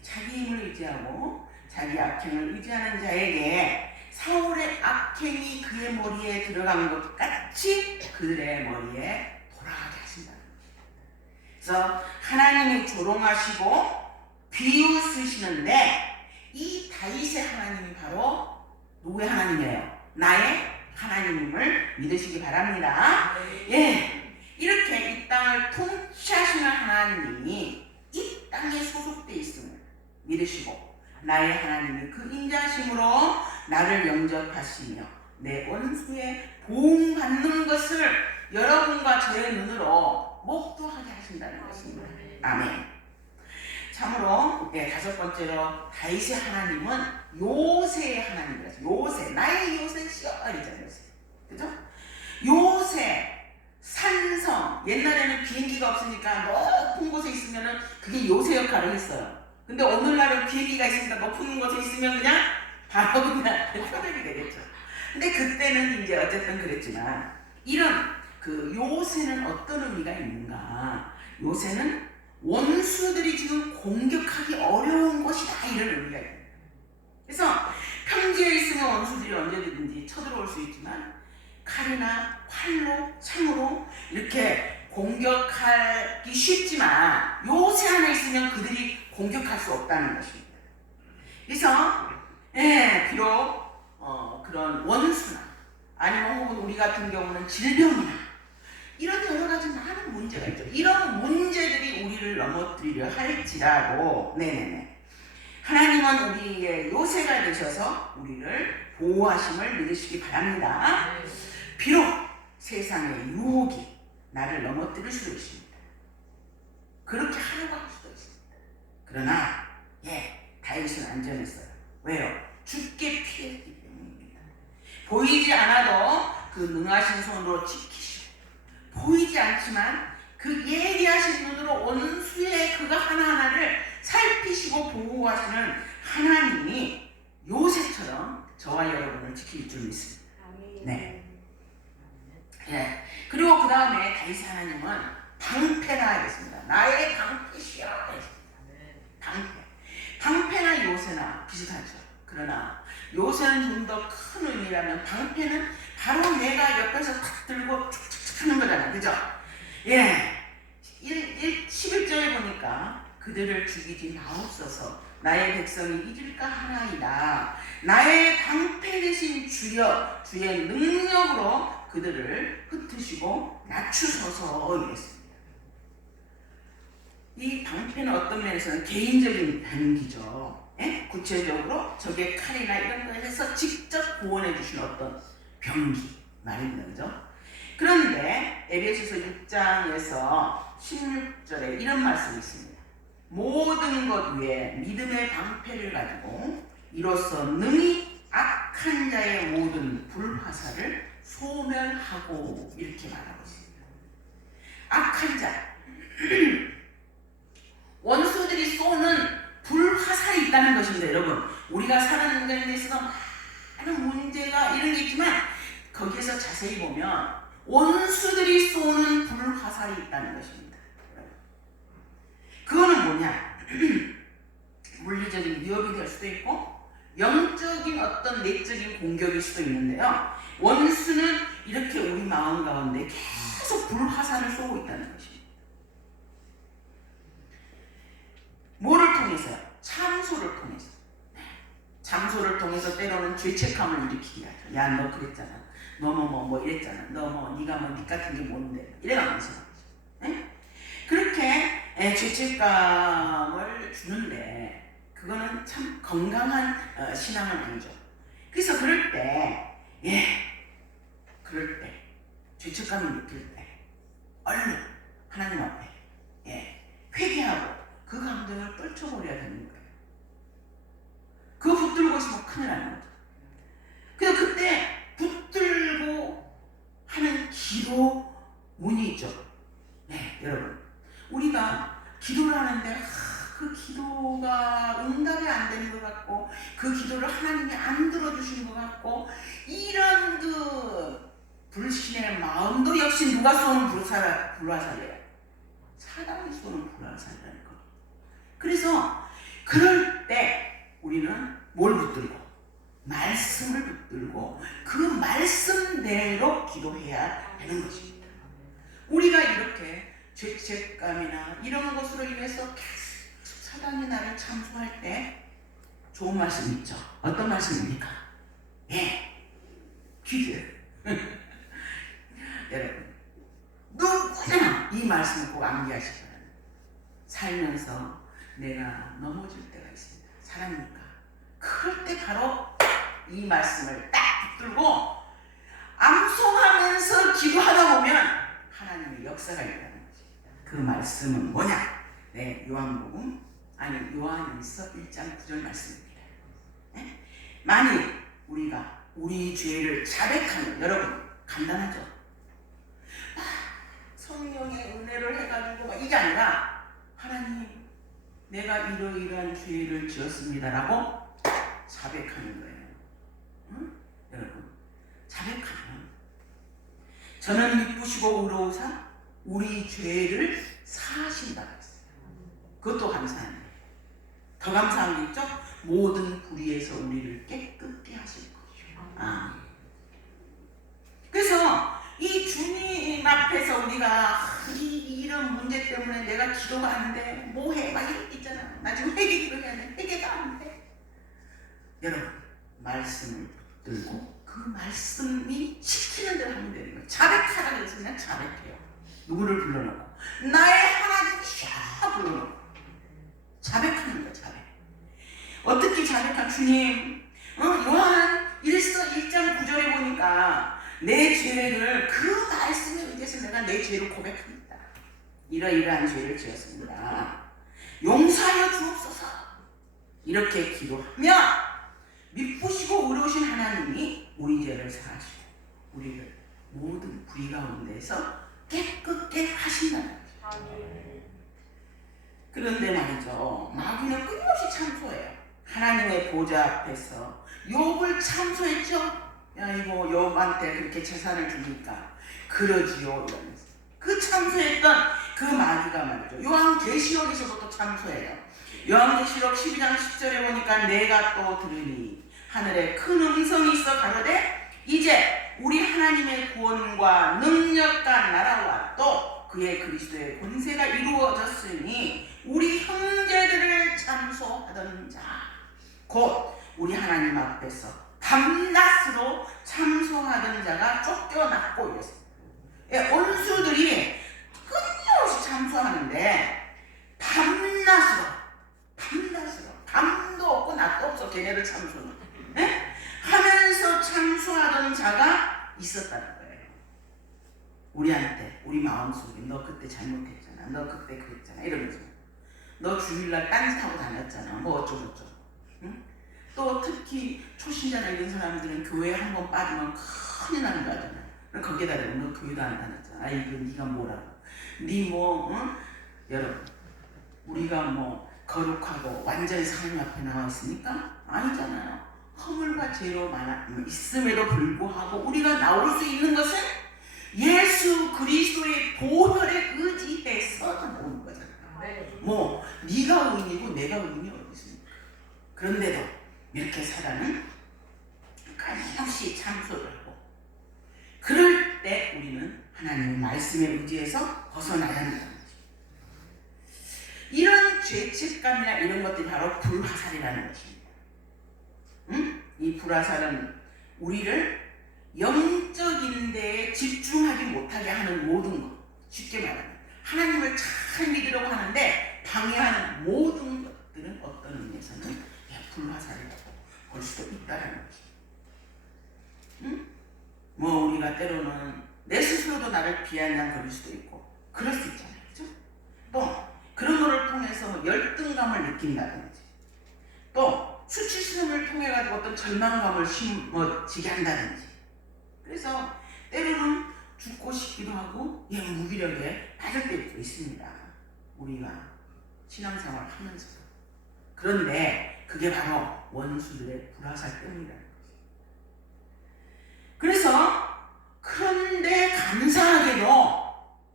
자기 힘을 의지하고 자기 악행을 의지하는 자에게 사울의 악행이 그의 머리에 들어간 것 같이 그들의 머리에 돌아가게 하신다는 것입니다. 그래서 하나님이 조롱하시고 비웃으시는데 이 다윗의 하나님이 바로 누구의 하나님이에요? 나의 하나님임을 믿으시기 바랍니다. 이렇게 이 땅을 통치하시는 하나님이 이 땅에 소속되어 있음을 믿으시고 나의 하나님이 그 인자심으로 나를 영접하시며 내 원수의 보응받는 것을 여러분과 저의 눈으로 목도하게 하신다는 것입니다. 아멘. 참으로 다섯 번째로 다윗의 하나님은 요새의 하나님이라서 요새 나의 요새시여 이잖아요. 요새. 그죠? 요새 산성 옛날에는 비행기가 없으니까 높은 곳에 있으면은 그게 요새 역할을 했어요. 근데 오늘날은 비행기가 있으니까 높은 곳에 있으면 그냥 바로 그냥 표적이 되겠죠. 근데 그때는 이제 어쨌든 그랬지만 이런 그 요새는 어떤 의미가 있는가? 요새는 원수들이 지금 공격하기 어려운 것이다 이런 의미가 있습니다. 그래서 평지에 있으면 원수들이 언제든지 쳐들어올 수 있지만 칼이나 활로 창으로 이렇게 공격하기 쉽지만 요새 안에 있으면 그들이 공격할 수 없다는 것입니다. 그래서 비록 그런 원수나 아니면 혹은 우리 같은 경우는 질병이나 이런 여러 가지 많은 문제가 있죠. 이런 문제들이 우리를 넘어뜨리려 할지라도 하나님은 우리의 요새가 되셔서 우리를 보호하심을 믿으시기 바랍니다. 비록 세상의 유혹이 나를 넘어뜨릴 수도 있습니다. 그렇게 하려고 할 수도 있습니다. 그러나 다윗은 안전했어요. 왜요? 주께 피했기 때문입니다. 보이지 않아도 그 능하신 손으로 지키시고 보이지 않지만 그 예리하신 눈으로 원수의 그가 하나하나를 살피시고 보호하시는 하나님이 요새처럼 저와 여러분을 지킬 줄 믿습니다. 네. 예. 그리고 그 다음에 다윗 하나님은 방패라 하겠습니다. 나의 방패시여. 방패. 방패나 요새나 비슷하죠. 그러나 요새는 좀 더 큰 의미라면 방패는 바로 내가 옆에서 탁 들고 툭툭툭 하는 거잖아요. 그죠? 예. 11절에 보니까 그들을 죽이지 마옵소서. 나의 백성이 잊을까 하나이다. 나의 방패 되신 주여, 주의 능력으로 그들을 흩으시고 낮추소서 이랬습니다. 이 방패는 어떤 면에서는 개인적인 단기죠. 예? 구체적으로 적의 칼이나 이런 걸 해서 직접 구원해 주신 어떤 병기 말인 거죠. 그런데 에베소서 6장에서 16절에 이런 말씀이 있습니다. 모든 것 위에 믿음의 방패를 가지고 이로써 능히 악한 자의 모든 불화살을 소멸하고 이렇게 말하고 있습니다. 악한 자 원수들이 쏘는 불화살이 있다는 것입니다. 여러분, 우리가 사는 데 있어서 많은 문제가 이런 게 있지만 거기에서 자세히 보면 원수들이 쏘는 불화살이 있다는 것입니다. 그거는 뭐냐? 물리적인 위협이 될 수도 있고 영적인 어떤 내적인 공격일 수도 있는데요. 원수는 이렇게 우리 마음 가운데 계속 불화살을 쏘고 있다는 것입니다. 뭐를 통해서요? 참소를 통해서. 참소를 통해서 때로는 죄책감을 일으키게 하죠. 야, 너 그랬잖아. 너 뭐 이랬잖아. 너 네가 니 같은 게 뭔데? 이래가면서 그렇게 죄책감을 주는데 그거는 참 건강한 신앙은 아니죠. 그래서 그럴 때 죄책감을 느낄 때 얼른 하나님 앞에 회개하고 그 감정을 떨쳐버려야 되는 거예요. 그거 붙들고 있으면 큰일 나는 거죠. 그래서 그때 붙들고 하는 기도 문이 있죠. 네, 여러분. 우리가 기도를 하는데 그 기도가 응답이 안 되는 것 같고 그 기도를 하나님이 안 들어주신 것 같고 이런 그 불신의 마음도 역시 누가 쏘는 불화살이에요? 사단이 쏘는 불화살이라는 거. 그래서 그럴 때 우리는 뭘 붙들고? 말씀을 붙들고 그 말씀대로 기도해야 되는 것입니다. 우리가 이렇게 죄책감이나 이런 것으로 인해서 계속 사단이 나를 참소할 때 좋은 말씀이 있죠. 어떤 말씀입니까? 퀴즈. 여러분, 누구나 이 말씀을 꼭 암기하시기 바랍니다. 살면서 내가 넘어질 때가 있습니다. 사람이니까. 그럴 때 바로 이 말씀을 딱 붙들고 암송하면서 기도하다 보면 하나님의 역사가 일어나는 거지. 그 말씀은 뭐냐? 요한복음 요한일서 1장 9절 말씀입니다. 만일 우리가 우리 죄를 자백하면 여러분 간단하죠? 성령의 은혜를 해가지고 이게 아니라 하나님 내가 이러이러한 죄를 지었습니다라고 자백하는 거예요. 응? 여러분 자백하면 저는 미쁘시고 의로우사 우리 죄를 사하신다 했어요. 그것도 감사한 거예요. 더 감사한 게 있죠? 모든 불의에서 우리를 깨끗게 하실 것이요. 그래서 이 주님 앞에서 우리가 이런 문제 때문에 내가 기도가 안 돼, 뭐해, 막 이렇게 있잖아. 나 지금 회개 기도해야 돼, 회개가 안 돼. 여러분 말씀을 붙들고 그 말씀이 시키는 대로 하면 되는 거예요. 자백하라 그래서 그냥 자백해요. 누구를 불러놓고 나의 하나님이시여 불러놓고 자백하는 거예요. 자백. 어떻게 자백하? 주님 요한 1장 9절에 보니까 내 죄를 그 말씀에 의해서 내가 내 죄를 고백합니다. 이러이러한 죄를 지었습니다. 용서하여 주옵소서. 이렇게 기도하면 미쁘시고 의로우신 하나님이 우리 죄를 사하시고 우리를 모든 불의 가운데서 깨끗게 하신다는 거죠. 그런데 말이죠, 마귀는 끊임없이 참소해요. 하나님의 보좌 앞에서 욥을 참소했죠. 야, 이거 욥한테 그렇게 재산을 주니까 그러지요 이러면서 그 참소했던 그 마귀가 말이죠, 요한계시록에서도 또 참소해요. 요한계시록 12장 10절에 보니까 내가 또 들으니 하늘에 큰 음성이 있어 가로되 이제 우리 하나님의 구원과 능력과 나라와 또 그의 그리스도의 권세가 이루어졌으니 우리 형제들을 참소하던 자 곧 우리 하나님 앞에서 밤낮으로 참소하던 자가 쫓겨났고 이랬습니다. 원수들이 끊임없이 참소하는데 밤낮으로 밤도 없고 낮도 없어 걔네들 참소는 하면서 참소하던 자가 있었다는 거예요. 우리한테 우리 마음속에 너 그때 잘못했잖아, 너 그때 그랬잖아 이러면서 너 주일날 딴짓 하고 다녔잖아 뭐 어쩌고저쩌고. 응? 또 특히 초신자나 이런 사람들은 교회에 한 번 빠지면 큰일 나는 거 하잖아. 거기에다 대고 너 교회도 안 다녔잖아. 아이고 네가 뭐라고 네 뭐 응? 여러분 우리가 뭐 거룩하고 완전히 하나님 앞에 나와 있으니까 아니잖아요. 허물과 죄로 있음에도 불구하고 우리가 나올 수 있는 것은 예수 그리스도의 보혈에 의지해서 나오는 거잖아요. 뭐 네가 의인이고 내가 의인이 어디 있습니까? 그런데도 이렇게 사단은 끊임없이 참소를 하고 그럴 때 우리는 하나님의 말씀에 의지해서 벗어나야 한다는 거죠. 이런 죄책감이나 이런 것들이 바로 불화살이라는 것입니다. 응? 이 불화살은 우리를 영적인 데에 집중하지 못하게 하는 모든 것, 쉽게 말하면 하나님을 잘 믿으려고 하는데 방해하는 모든 것들은 어떤 의미에서는 불화살이라고 볼 수도 있다는 것입니다. 응? 뭐 우리가 때로는 내 스스로도 나를 비아냥거릴 수도 있고 그럴 수 있잖아요. 그죠? 또 그런 거를 통해서 열등감을 느낀다든지 또 수치심을 통해 가지고 어떤 절망감을 심어지게 한다든지 그래서 때로는 죽고 싶기도 하고 무기력에 빠질 때도 있습니다. 우리가 신앙생활을 하면서도. 그런데 그게 바로 원수들의 불화살 때문이라는 거죠. 그래서 그런데 감사하게도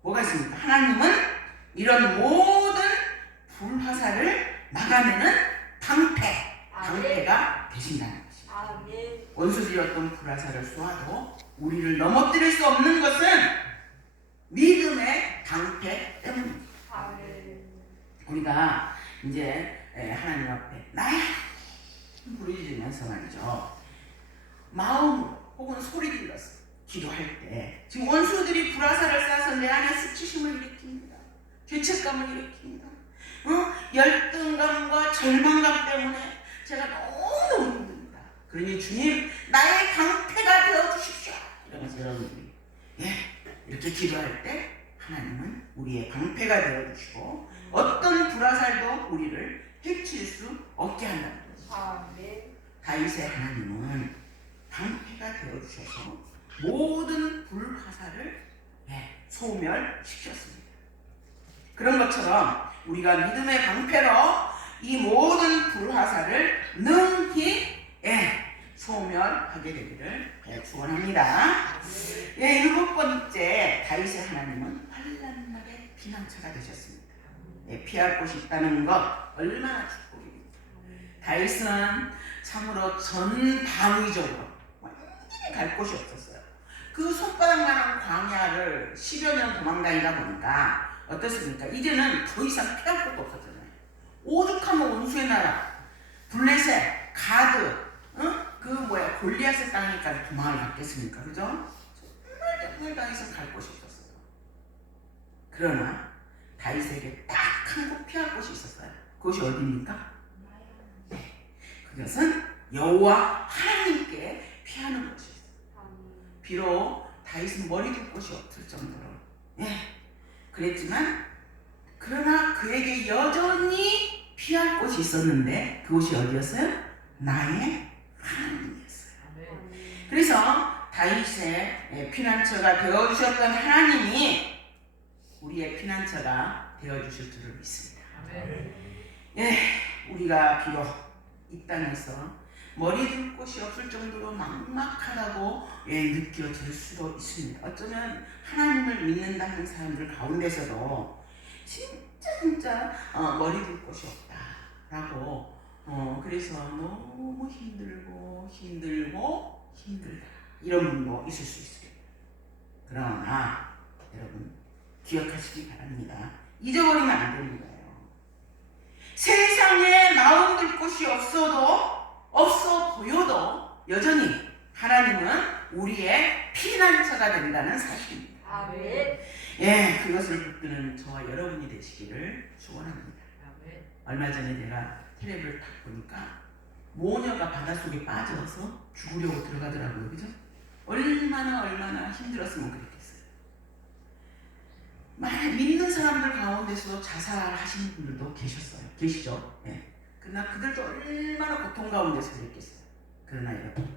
뭐가 있습니까? 하나님은 이런 모든 불화살을 막아내는 방패가 되신다는 것입니다. 원수들이 어떤 불화살을 쏘아도 우리를 넘어뜨릴 수 없는 것은 믿음의 방패 때문입니다. 우리가 이제 하나님 앞에 나의 부르짖으면서 말이죠. 마음으로 혹은 소리 질러서 기도할 때 지금 원수들이 불화살을 쏴서 내 안에 수치심을 일으킵니다. 죄책감을 일으킵니다. 열등감과 절망감 때문에 제가 너무 힘듭니다. 그러니 주님 나의 방패가 되어주십시오. 이러면서 여러분들이 이렇게 기도할 때 하나님은 우리의 방패가 되어주시고 어떤 불화살도 우리를 해칠 수 없게 한다는 거죠. 다윗의 하나님은 방패가 되어주셔서 모든 불화살을 소멸시켰습니다. 그런 것처럼 우리가 믿음의 방패로 이 모든 불화살을 능히 소멸하게 되기를 축원합니다. 일곱 번째, 다윗의 하나님은 환난 날의 피난처가 되셨습니다. 피할 곳이 있다는 것 얼마나 축복입니다. 다윗은 참으로 전방위적으로 완전히 갈 곳이 없었어요. 그 손바닥만한 광야를 10여 년 도망다니다 보니까 어떻습니까? 이제는 더 이상 피할 곳도 없었잖아요. 오죽하면 원수의 나라 블레셋, 가드, 골리앗의 땅에까지 도망을 갔겠습니까? 그죠? 정말 다윗은 갈 곳이 없었어요. 그러나 다윗에게 딱 한 곳 피할 곳이 있었어요. 그것이 어디입니까? 그것은 여호와 하나님께 피하는 곳이었어요. 비록 다윗은 머리 둘 곳이 없을 정도로 그랬지만 그러나 그에게 여전히 피할 곳이 있었는데 그곳이 어디였어요? 나의 하나님이었어요. 그래서 다윗의 피난처가 되어주셨던 하나님이 우리의 피난처가 되어주실 줄을 믿습니다. 예, 우리가 비록 이 땅에서 머리 둘 곳이 없을 정도로 막막하다고 느껴질 수도 있습니다. 어쩌면 하나님을 믿는다는 사람들 가운데서도 진짜 머리 둘 곳이 없다라고 그래서 너무 힘들다 이런 분도 있을 수 있어요. 그러나 여러분 기억하시기 바랍니다. 잊어버리면 안 되는 거예요. 세상에 마음 둘 곳이 없어 보여도 여전히 하나님은 우리의 피난처가 된다는 사실입니다. 예, 그것을 붙드는 저와 여러분이 되시기를 축원합니다. 얼마 전에 제가 텔레비를 딱 보니까 모녀가 바닷속에 빠져서 죽으려고 들어가더라고요. 그죠? 얼마나 힘들었으면 그랬겠어요. 믿는 사람들 가운데서도 자살하시는 분들도 계시죠? 예. 그러나 그들도 얼마나 고통 가운데서 그랬겠어요. 그러나 여러분,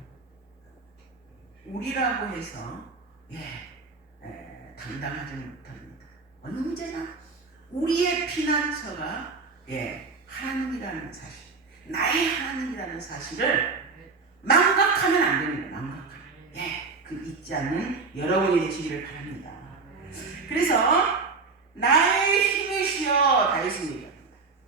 우리라고 해서 당당하지 못합니다. 언제나 우리의 피난처가 하나님이라는 사실, 나의 하나님이라는 사실을 망각하면 안 됩니다. 그 잊지 않는 여러분이 되시기를 바랍니다. 그래서 나의 힘이시여 다윗입니다.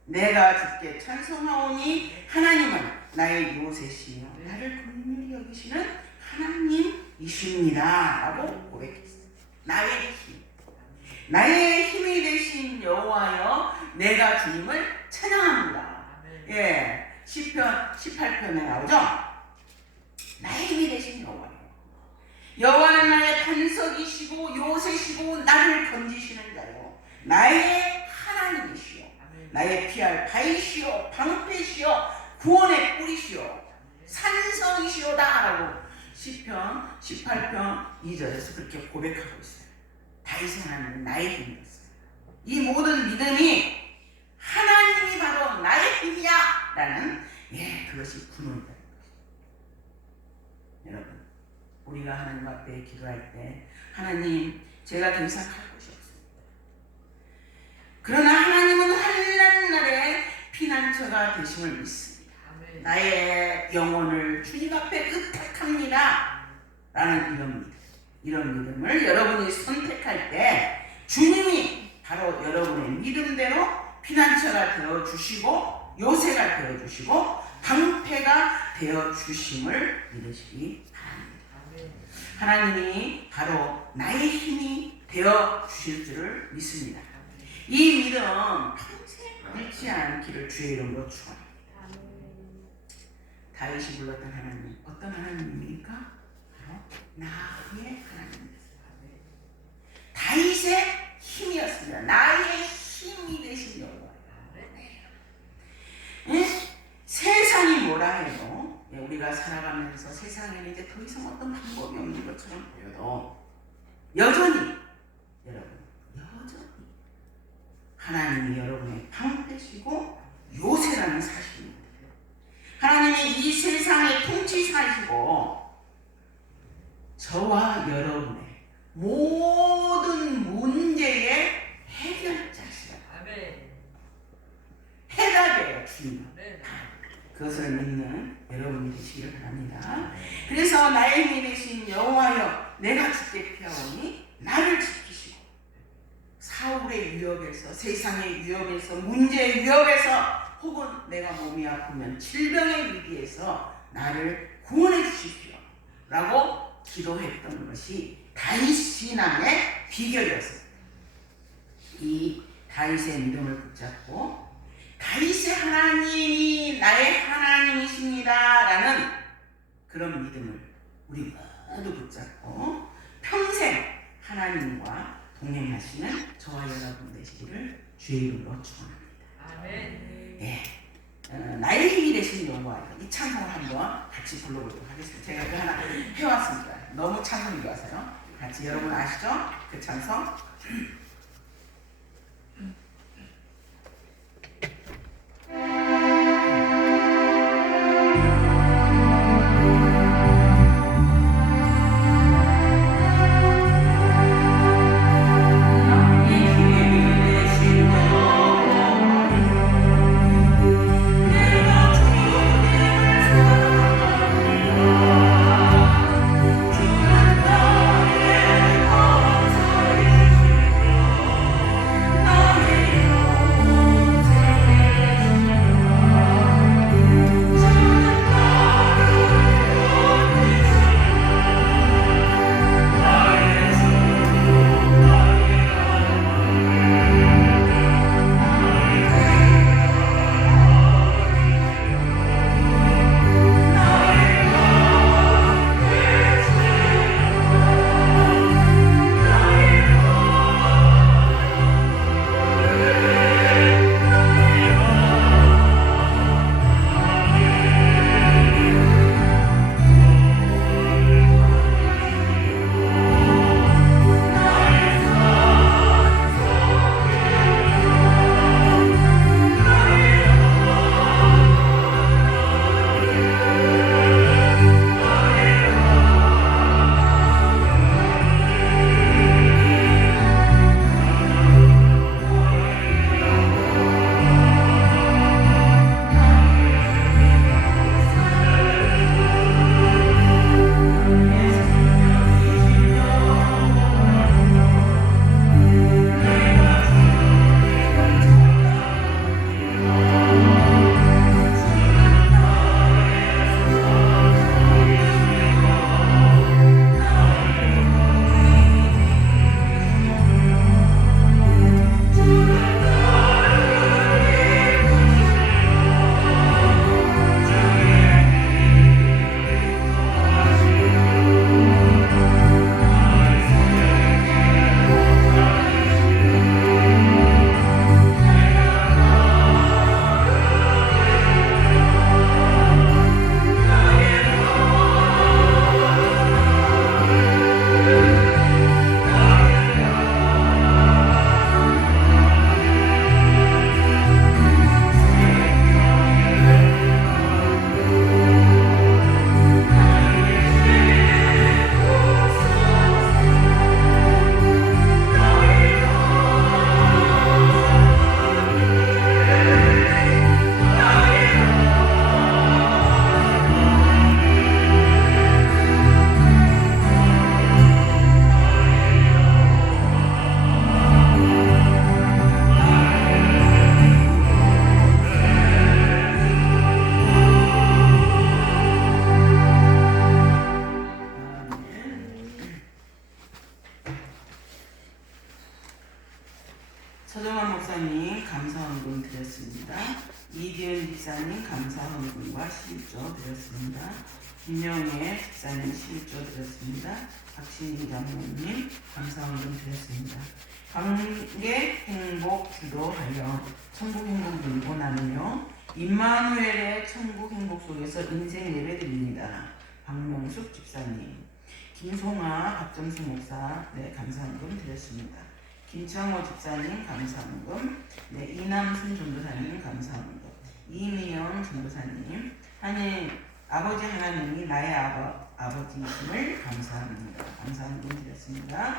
내가 주께 찬송하오니 하나님은 나의 요새시며 나를 긍휼히 여기시는 하나님이십니다 라고 고백했어요. 나의 힘이 되신 여호와여 내가 주님을 찬양합니다. 시편 18편에 나오죠. 나의 힘이 되신 여호와는 나의 반석이시고 요새시고 나를 건지시는 자요 나의 하나님이시요 나의 피할 바위시요 방패시요 구원의 뿌리시요 산성이시요다 라고 시편 18편 2절에서 그렇게 고백하고 있어요. 다윗의 하나님은 나의 힘이었어요. 이 모든 믿음이 하나님이 바로 나의 힘이야 라는 그것이 근원이라는 것이죠. 여러분, 우리가 하나님 앞에 기도할 때 하나님 제가 더 이상 할 것이 없습니다. 그러나 하나님은 환난 날에 피난처가 되심을 믿습니다. 나의 영혼을 주님 앞에 의탁합니다 라는 이런 믿음을 여러분이 선택할 때 주님이 바로 여러분의 믿음대로 피난처가 되어주시고 요새가 되어주시고 방패가 되어주심을 믿으시기 바랍니다. 하나님이 바로 나의 힘이 되어주실 줄을 믿습니다. 이 믿음 평생 잃지 않기를 주의 이름으로 축원합니다. 다윗이 불렀던 하나님 어떤 하나님입니까? 바로 나의 하나님이었습니다. 다윗의 힘이었습니다. 나의 힘이 되신 여호와요. 세상이 뭐라 해도 우리가 살아가면서 세상에는 이제 더 이상 어떤 방법이 없는 것처럼 보여도 여전히 하나님이 여러분의 방패시고 요새라는 사실입니다. 하나님이 이 세상의 통치사이시고 저와 여러분의 모든 문제의 해결자시라. 해답이에요, 주님. 그것을 믿는 여러분이 되시기를 바랍니다. 그래서 나의 힘이 되신 여호와여 내가 주께 피하오니 나를 지키시고 사울의 위협에서 세상의 위협에서 문제의 위협에서 혹은 내가 몸이 아프면 질병의 위기에서 나를 구원해 주십시오 라고 기도했던 것이 다윗 신앙의 비결이었습니다. 이 다윗의 믿음을 붙잡고 다윗의 하나님이 나의 하나님이십니다 라는 그런 믿음을 우리 모두 붙잡고 평생 하나님과 동행하시는 저와 여러분 되시기를 주의 이름으로 축원합니다. 아멘. 나의 힘이 되신 여호와여 이 찬송을 한번 같이 불러보도록 하겠습니다. 제가 그 하나 해왔습니다. 너무 찬송이 좋아서요. 같이 여러분 아시죠? 그 찬송. 감사원금과 11조 드렸습니다. 김영애 집사님 11조 드렸습니다. 박신희 장로님 감사원금 드렸습니다. 관계 행복 주도하여 천국 행복 누리고 나누며 임마누엘의 천국 행복 속에서 인생 예배 드립니다. 박명숙 집사님, 김송아 박정수 목사 감사원금 드렸습니다. 김창호 집사님 감사원금, 이남순 전도사님 감사원금, 이미영 전도사님, 아버지 하나님이 나의 아버지이심을 감사합니다. 감사원금 드렸습니다.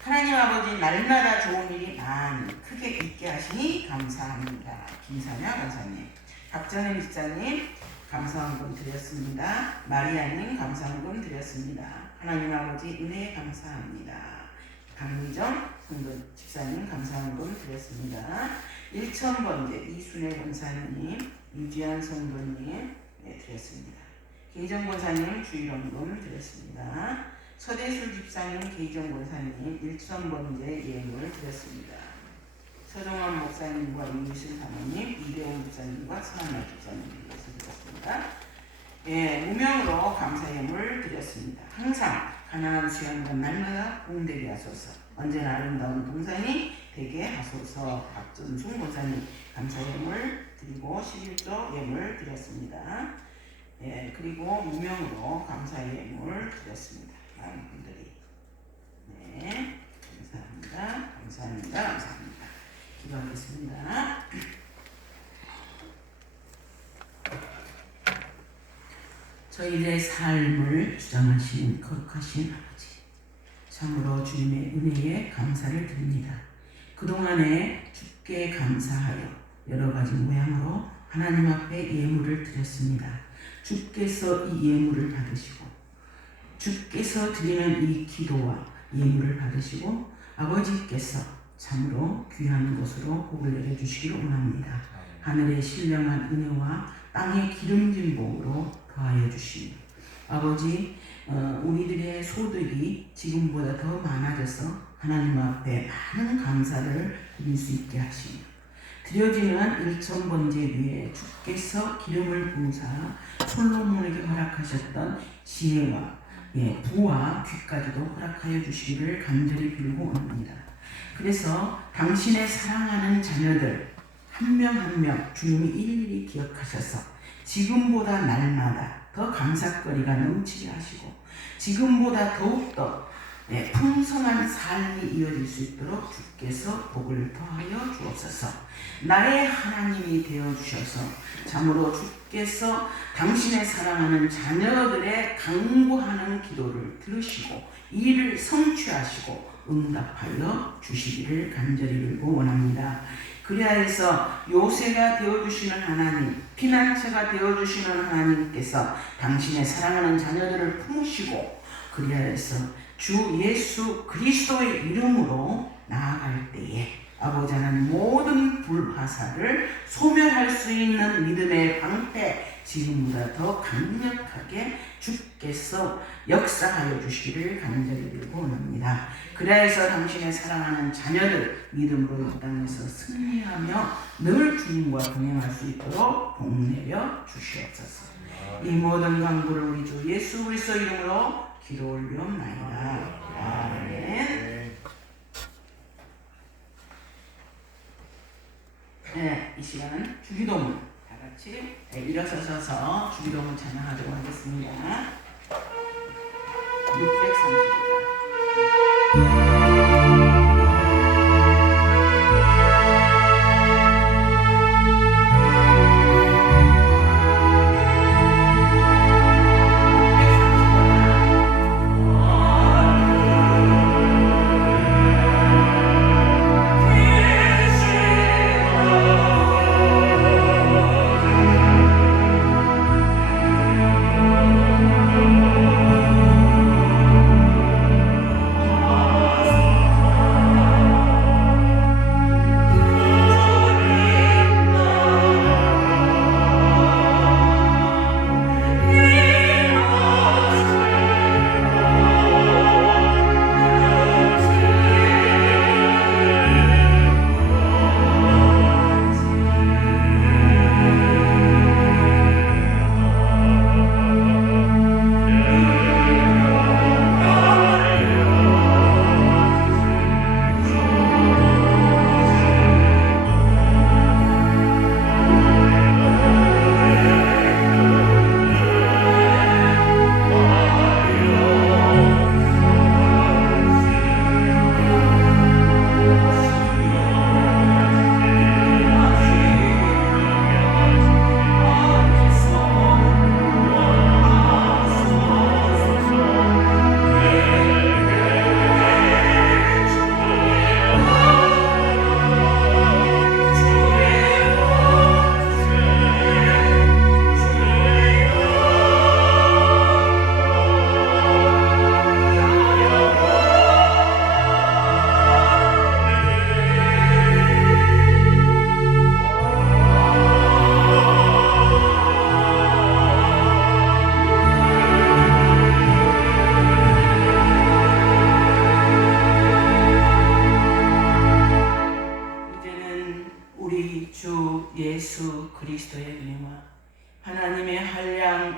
하나님 아버지 날마다 좋은 일이 많이 크게 있게 하시니 감사합니다. 김사냐 권사님, 박정현 집사님 감사원금 드렸습니다. 마리아님 감사원금 드렸습니다. 하나님 아버지 은혜에 감사합니다. 강미정 성도 집사님 감사원금 드렸습니다. 1000번째 이순애 권사님, 유지한 성도님 드렸습니다. 개정 권사님 주일원금 드렸습니다. 서대술 집사님, 개정 권사님 1000번째 예물 드렸습니다. 서정환 목사님과 이미실 사모님, 이대원 집사님과 서한나 집사님 드렸습니다. 무명으로 감사 예물 드렸습니다. 항상 가난한 수양관 날마다 공되게 하소서. 언제나 아름다운 동산이 되게 하소서. 박전순 권사님 감사 예물 드리고 11조 예물 드렸습니다. 그리고 무명으로 감사 예물 드렸습니다. 많은 분들이 감사합니다. 감사합니다. 감사합니다. 기도하겠습니다. 저희들의 삶을 주장하시는 거룩하신 아버지, 참으로 주님의 은혜에 감사를 드립니다. 그동안에 주께 감사하여 여러 가지 모양으로 하나님 앞에 예물을 드렸습니다. 주께서 이 예물을 받으시고 주께서 드리는 이 기도와 예물을 받으시고 아버지께서 참으로 귀한 것으로 복을 내려주시기를 원합니다. 하늘의 신령한 은혜와 땅의 기름진 복으로 더하여 주시며 아버지, 우리들의 소득이 지금보다 더 많아져서 하나님 앞에 많은 감사를 드릴 수 있게 하시며 드려지는 1000번째 위에 주께서 기름을 부으사 솔로몬에게 허락하셨던 지혜와 부와 귀까지도 허락하여 주시기를 간절히 빌고 원합니다. 그래서 당신의 사랑하는 자녀들 한 명 한 명 주님이 일일이 기억하셔서 지금보다 날마다 더 감사거리가 넘치게 하시고 지금보다 더욱더 풍성한 삶이 이어질 수 있도록 주께서 복을 더하여 주옵소서. 나의 하나님이 되어주셔서 참으로 주께서 당신의 사랑하는 자녀들의 간구하는 기도를 들으시고 이를 성취하시고 응답하여 주시기를 간절히 빌고 원합니다. 그리하여서 요새가 되어주시는 하나님, 피난처가 되어주시는 하나님께서 당신의 사랑하는 자녀들을 품으시고 그리하여서 주 예수 그리스도의 이름으로 나아갈 때에 아버지 하나님 모든 불화살을 소멸할 수 있는 믿음의 방패 지금보다 더 강력하게 주께서 역사하여 주시기를 간절히 빌고 원합니다. 그래서 당신의 사랑하는 자녀들 믿음으로 이 땅에서 승리하며 늘 주님과 동행할 수 있도록 복내려 주시옵소서. 이 모든 간구를 우리 주 예수 그리스도 이름으로 기도 올려옵나이다. 아멘. 이 시간은 주기도문 다 같이 일어서셔서 주기도문 찬양하도록 하겠습니다. 630장.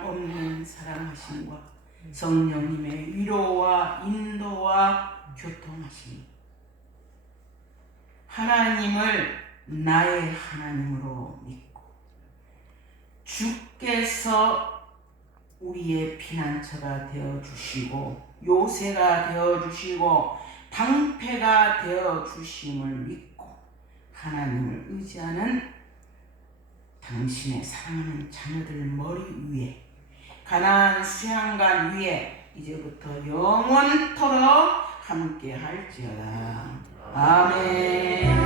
없는 사랑하심과 성령님의 위로와 인도와 교통하심, 하나님을 나의 하나님으로 믿고 주께서 우리의 피난처가 되어주시고 요새가 되어주시고 방패가 되어주심을 믿고 하나님을 의지하는 당신의 사랑하는 자녀들 머리 위에, 가나안 수양관 위에 이제부터 영원토록 함께 할지어다. 아멘.